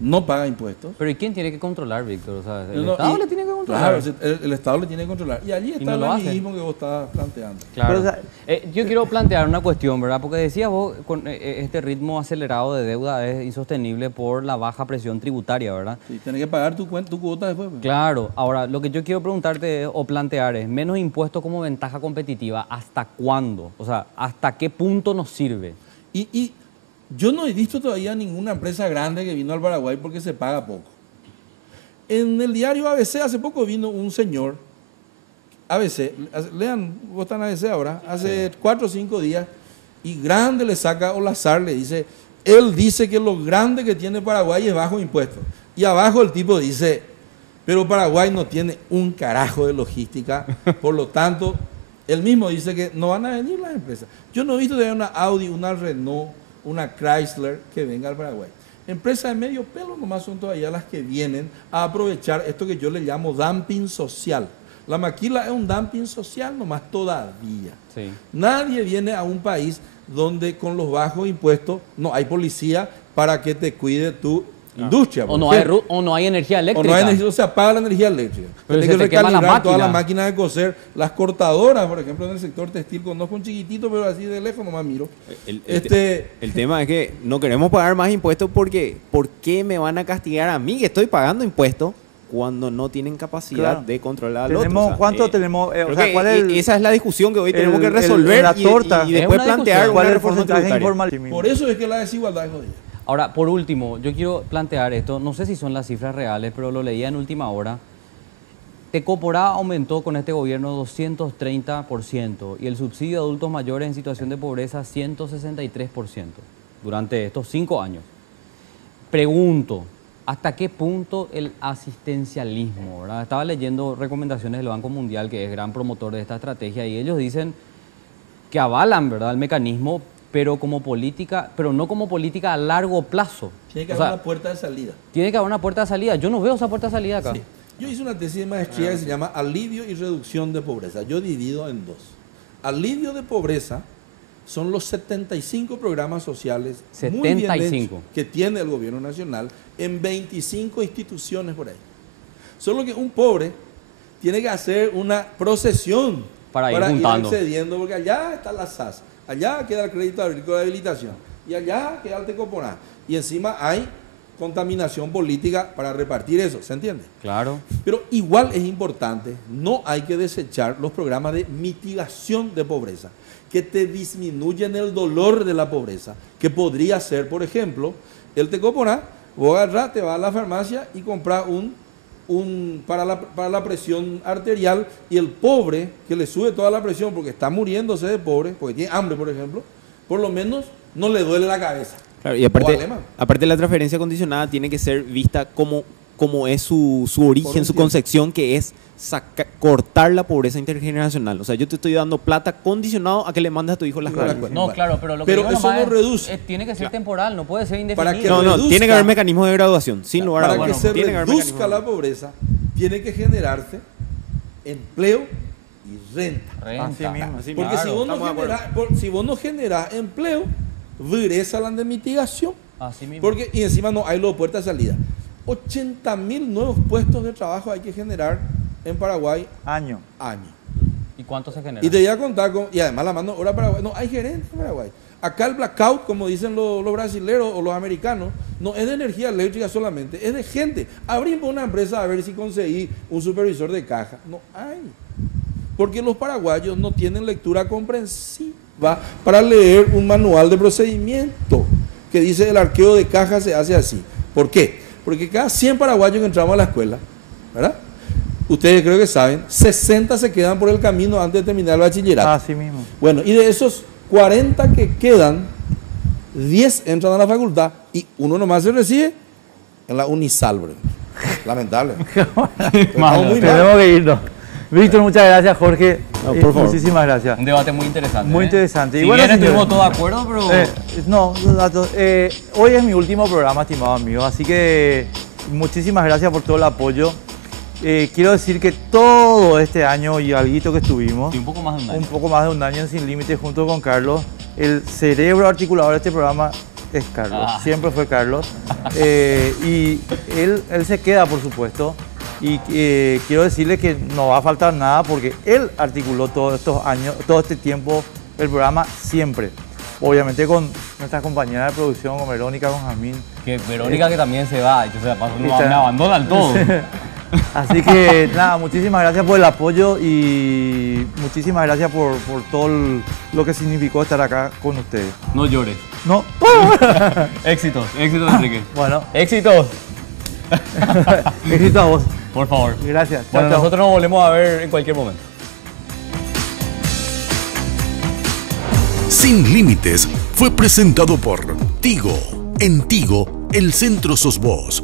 No paga impuestos. Pero ¿y quién tiene que controlar, Víctor? O sea, el No, Estado y- le tiene que controlar. Claro, el Estado le tiene que controlar. Y allí está no el lo hace. amiguismo que vos estabas planteando. Claro. Pero, o sea, Yo quiero plantear una cuestión, ¿verdad? Porque decías vos, con este ritmo acelerado de deuda es insostenible por la baja presión tributaria, ¿verdad? Sí, tenés que pagar tu cuota después. Pues. Claro. Ahora, lo que yo quiero preguntarte o plantear es, menos impuestos como ventaja competitiva, ¿hasta cuándo? O sea, ¿hasta qué punto nos sirve? Y yo no he visto todavía ninguna empresa grande que vino al Paraguay porque se paga poco. En el diario ABC hace poco vino un señor, ABC, lean, vos están en ABC ahora, hace 4 o 5 días, y grande le saca Olazar, le dice, él dice que lo grande que tiene Paraguay es bajo impuestos. Y abajo el tipo dice, pero Paraguay no tiene un carajo de logística, por lo tanto, él mismo dice que no van a venir las empresas. Yo no he visto todavía una Audi, una Renault, una Chrysler que venga al Paraguay. Empresas de medio pelo nomás son todavía las que vienen a aprovechar esto que yo le llamo dumping social. La maquila es un dumping social nomás todavía. Sí. Nadie viene a un país donde con los bajos impuestos no hay policía para que te cuide tu industria. O por no, hay, ejemplo. o no hay energía O eléctrica. no hay energía, o se apaga la energía eléctrica. Pero Tienes se que te quema la recalibrar todas las máquina. máquinas de coser, las cortadoras, por ejemplo, en el sector textil, conozco un chiquitito, pero así de lejos nomás miro. El tema es que no queremos pagar más impuestos porque ¿por qué me van a castigar a mí que estoy pagando impuestos cuando no tienen capacidad Claro. de controlar al otro? tenemos, O sea, ¿cuánto tenemos? O creo sea, que ¿cuál es el, esa es la discusión que hoy tenemos que el- resolver la y- torta? y, Es después una plantear discusión. cuál una es el reforma porcentaje tributaria. informal? Por eso es que la desigualdad es jodida. Ahora, por último, yo quiero plantear esto, no sé si son las cifras reales, pero lo leía en última hora. Tecoporá aumentó con este gobierno 230% y el subsidio a adultos mayores en situación de pobreza 163% durante estos 5 años. Pregunto, ¿hasta qué punto el asistencialismo? ¿Verdad? Estaba leyendo recomendaciones del Banco Mundial, que es gran promotor de esta estrategia, y ellos dicen que avalan, ¿verdad?, el mecanismo, pero como política, pero no como política a largo plazo. Tiene que O haber sea, una puerta de salida. tiene que haber una puerta de salida. Yo no veo esa puerta de salida acá. Sí. Yo hice una tesis de maestría que se llama Alivio y Reducción de Pobreza. Yo divido en dos. Alivio de pobreza son los 75 programas sociales muy bien 75. hechos que tiene el gobierno nacional en 25 instituciones por ahí. Solo que un pobre tiene que hacer una procesión Para ir ir juntando. accediendo, porque allá está la SAS, allá queda el crédito agrícola de habilitación y allá queda el Tecoponá. Y encima hay contaminación política para repartir eso, ¿se entiende? Claro. Pero igual es importante, no hay que desechar los programas de mitigación de pobreza, que te disminuyen el dolor de la pobreza, que podría ser, por ejemplo, el Tecoponá, vos agarrás, te vas a la farmacia y compras para la presión arterial, y el pobre que le sube toda la presión porque está muriéndose de pobre, porque tiene hambre, por ejemplo, por lo menos no le duele la cabeza. Claro, y aparte la transferencia condicionada tiene que ser vista como es su origen, su concepción, que es cortar la pobreza intergeneracional. O sea, yo te estoy dando plata condicionado a que le mandes a tu hijo las clases. No, claro, pero lo que Pero digo eso nomás no reduce. tiene que ser temporal, no puede ser Para que indefinido. No, reduzca- tiene que haber mecanismos de graduación, sin lugar a Para dudas. que se Tiene que haber mecanismos reduzca de la pobreza, tiene que generarse empleo y renta. Renta. Porque si vos no generás empleo, regresan de mitigación. Así mismo. Porque, y encima no hay los puertas de salida. 80.000 nuevos puestos de trabajo hay que generar en Paraguay Año. año. ¿Y cuánto se genera? Y te voy a contar y además la mano ahora Paraguay. No, hay gerentes en Paraguay. Acá el blackout, como dicen los brasileros o los americanos, no es de energía eléctrica solamente, es de gente. Abrimos una empresa a ver si conseguí un supervisor de caja. No hay. Porque los paraguayos no tienen lectura comprensiva para leer un manual de procedimiento que dice el arqueo de caja se hace así. ¿Por qué? Porque cada 100 paraguayos que entramos a la escuela, ¿verdad? Ustedes creo que saben, 60 se quedan por el camino antes de terminar el bachillerato. Así mismo. Bueno, y de esos 40 que quedan, 10 entran a la facultad y uno nomás se recibe en la Unisalbre. Lamentable. Estamos muy mal. Tenemos que irnos. Víctor, muchas gracias, Jorge. No, por favor. Muchísimas gracias. Un debate muy interesante. Muy interesante. Si Y bueno, bien señores, estuvimos todos de acuerdo, pero... no, los datos. Hoy es mi último programa, estimado amigo, así que muchísimas gracias por todo el apoyo. Quiero decir que todo este año y algo que estuvimos, Sí, un poco más de un año. un poco más de un año en Sin Límites junto con Carlos, el cerebro articulador de este programa es Carlos, siempre fue Carlos. Y él se queda, por supuesto. Y quiero decirle que no va a faltar nada porque él articuló todos estos años, todo este tiempo, el programa siempre. Obviamente con nuestras compañeras de producción, con Verónica, con Jazmín. Que Verónica que también se va, y entonces Y me está- abandonan todo. Así que nada, muchísimas gracias por el apoyo y muchísimas gracias por todo lo que significó estar acá con ustedes. No llores. No, Éxitos, Enrique. bueno, Éxitos, éxito a vos. por favor. Gracias. Chao, Bueno, chao. nosotros nos volvemos a ver en cualquier momento. Sin Límites fue presentado por Tigo. En Tigo, el centro sos vos.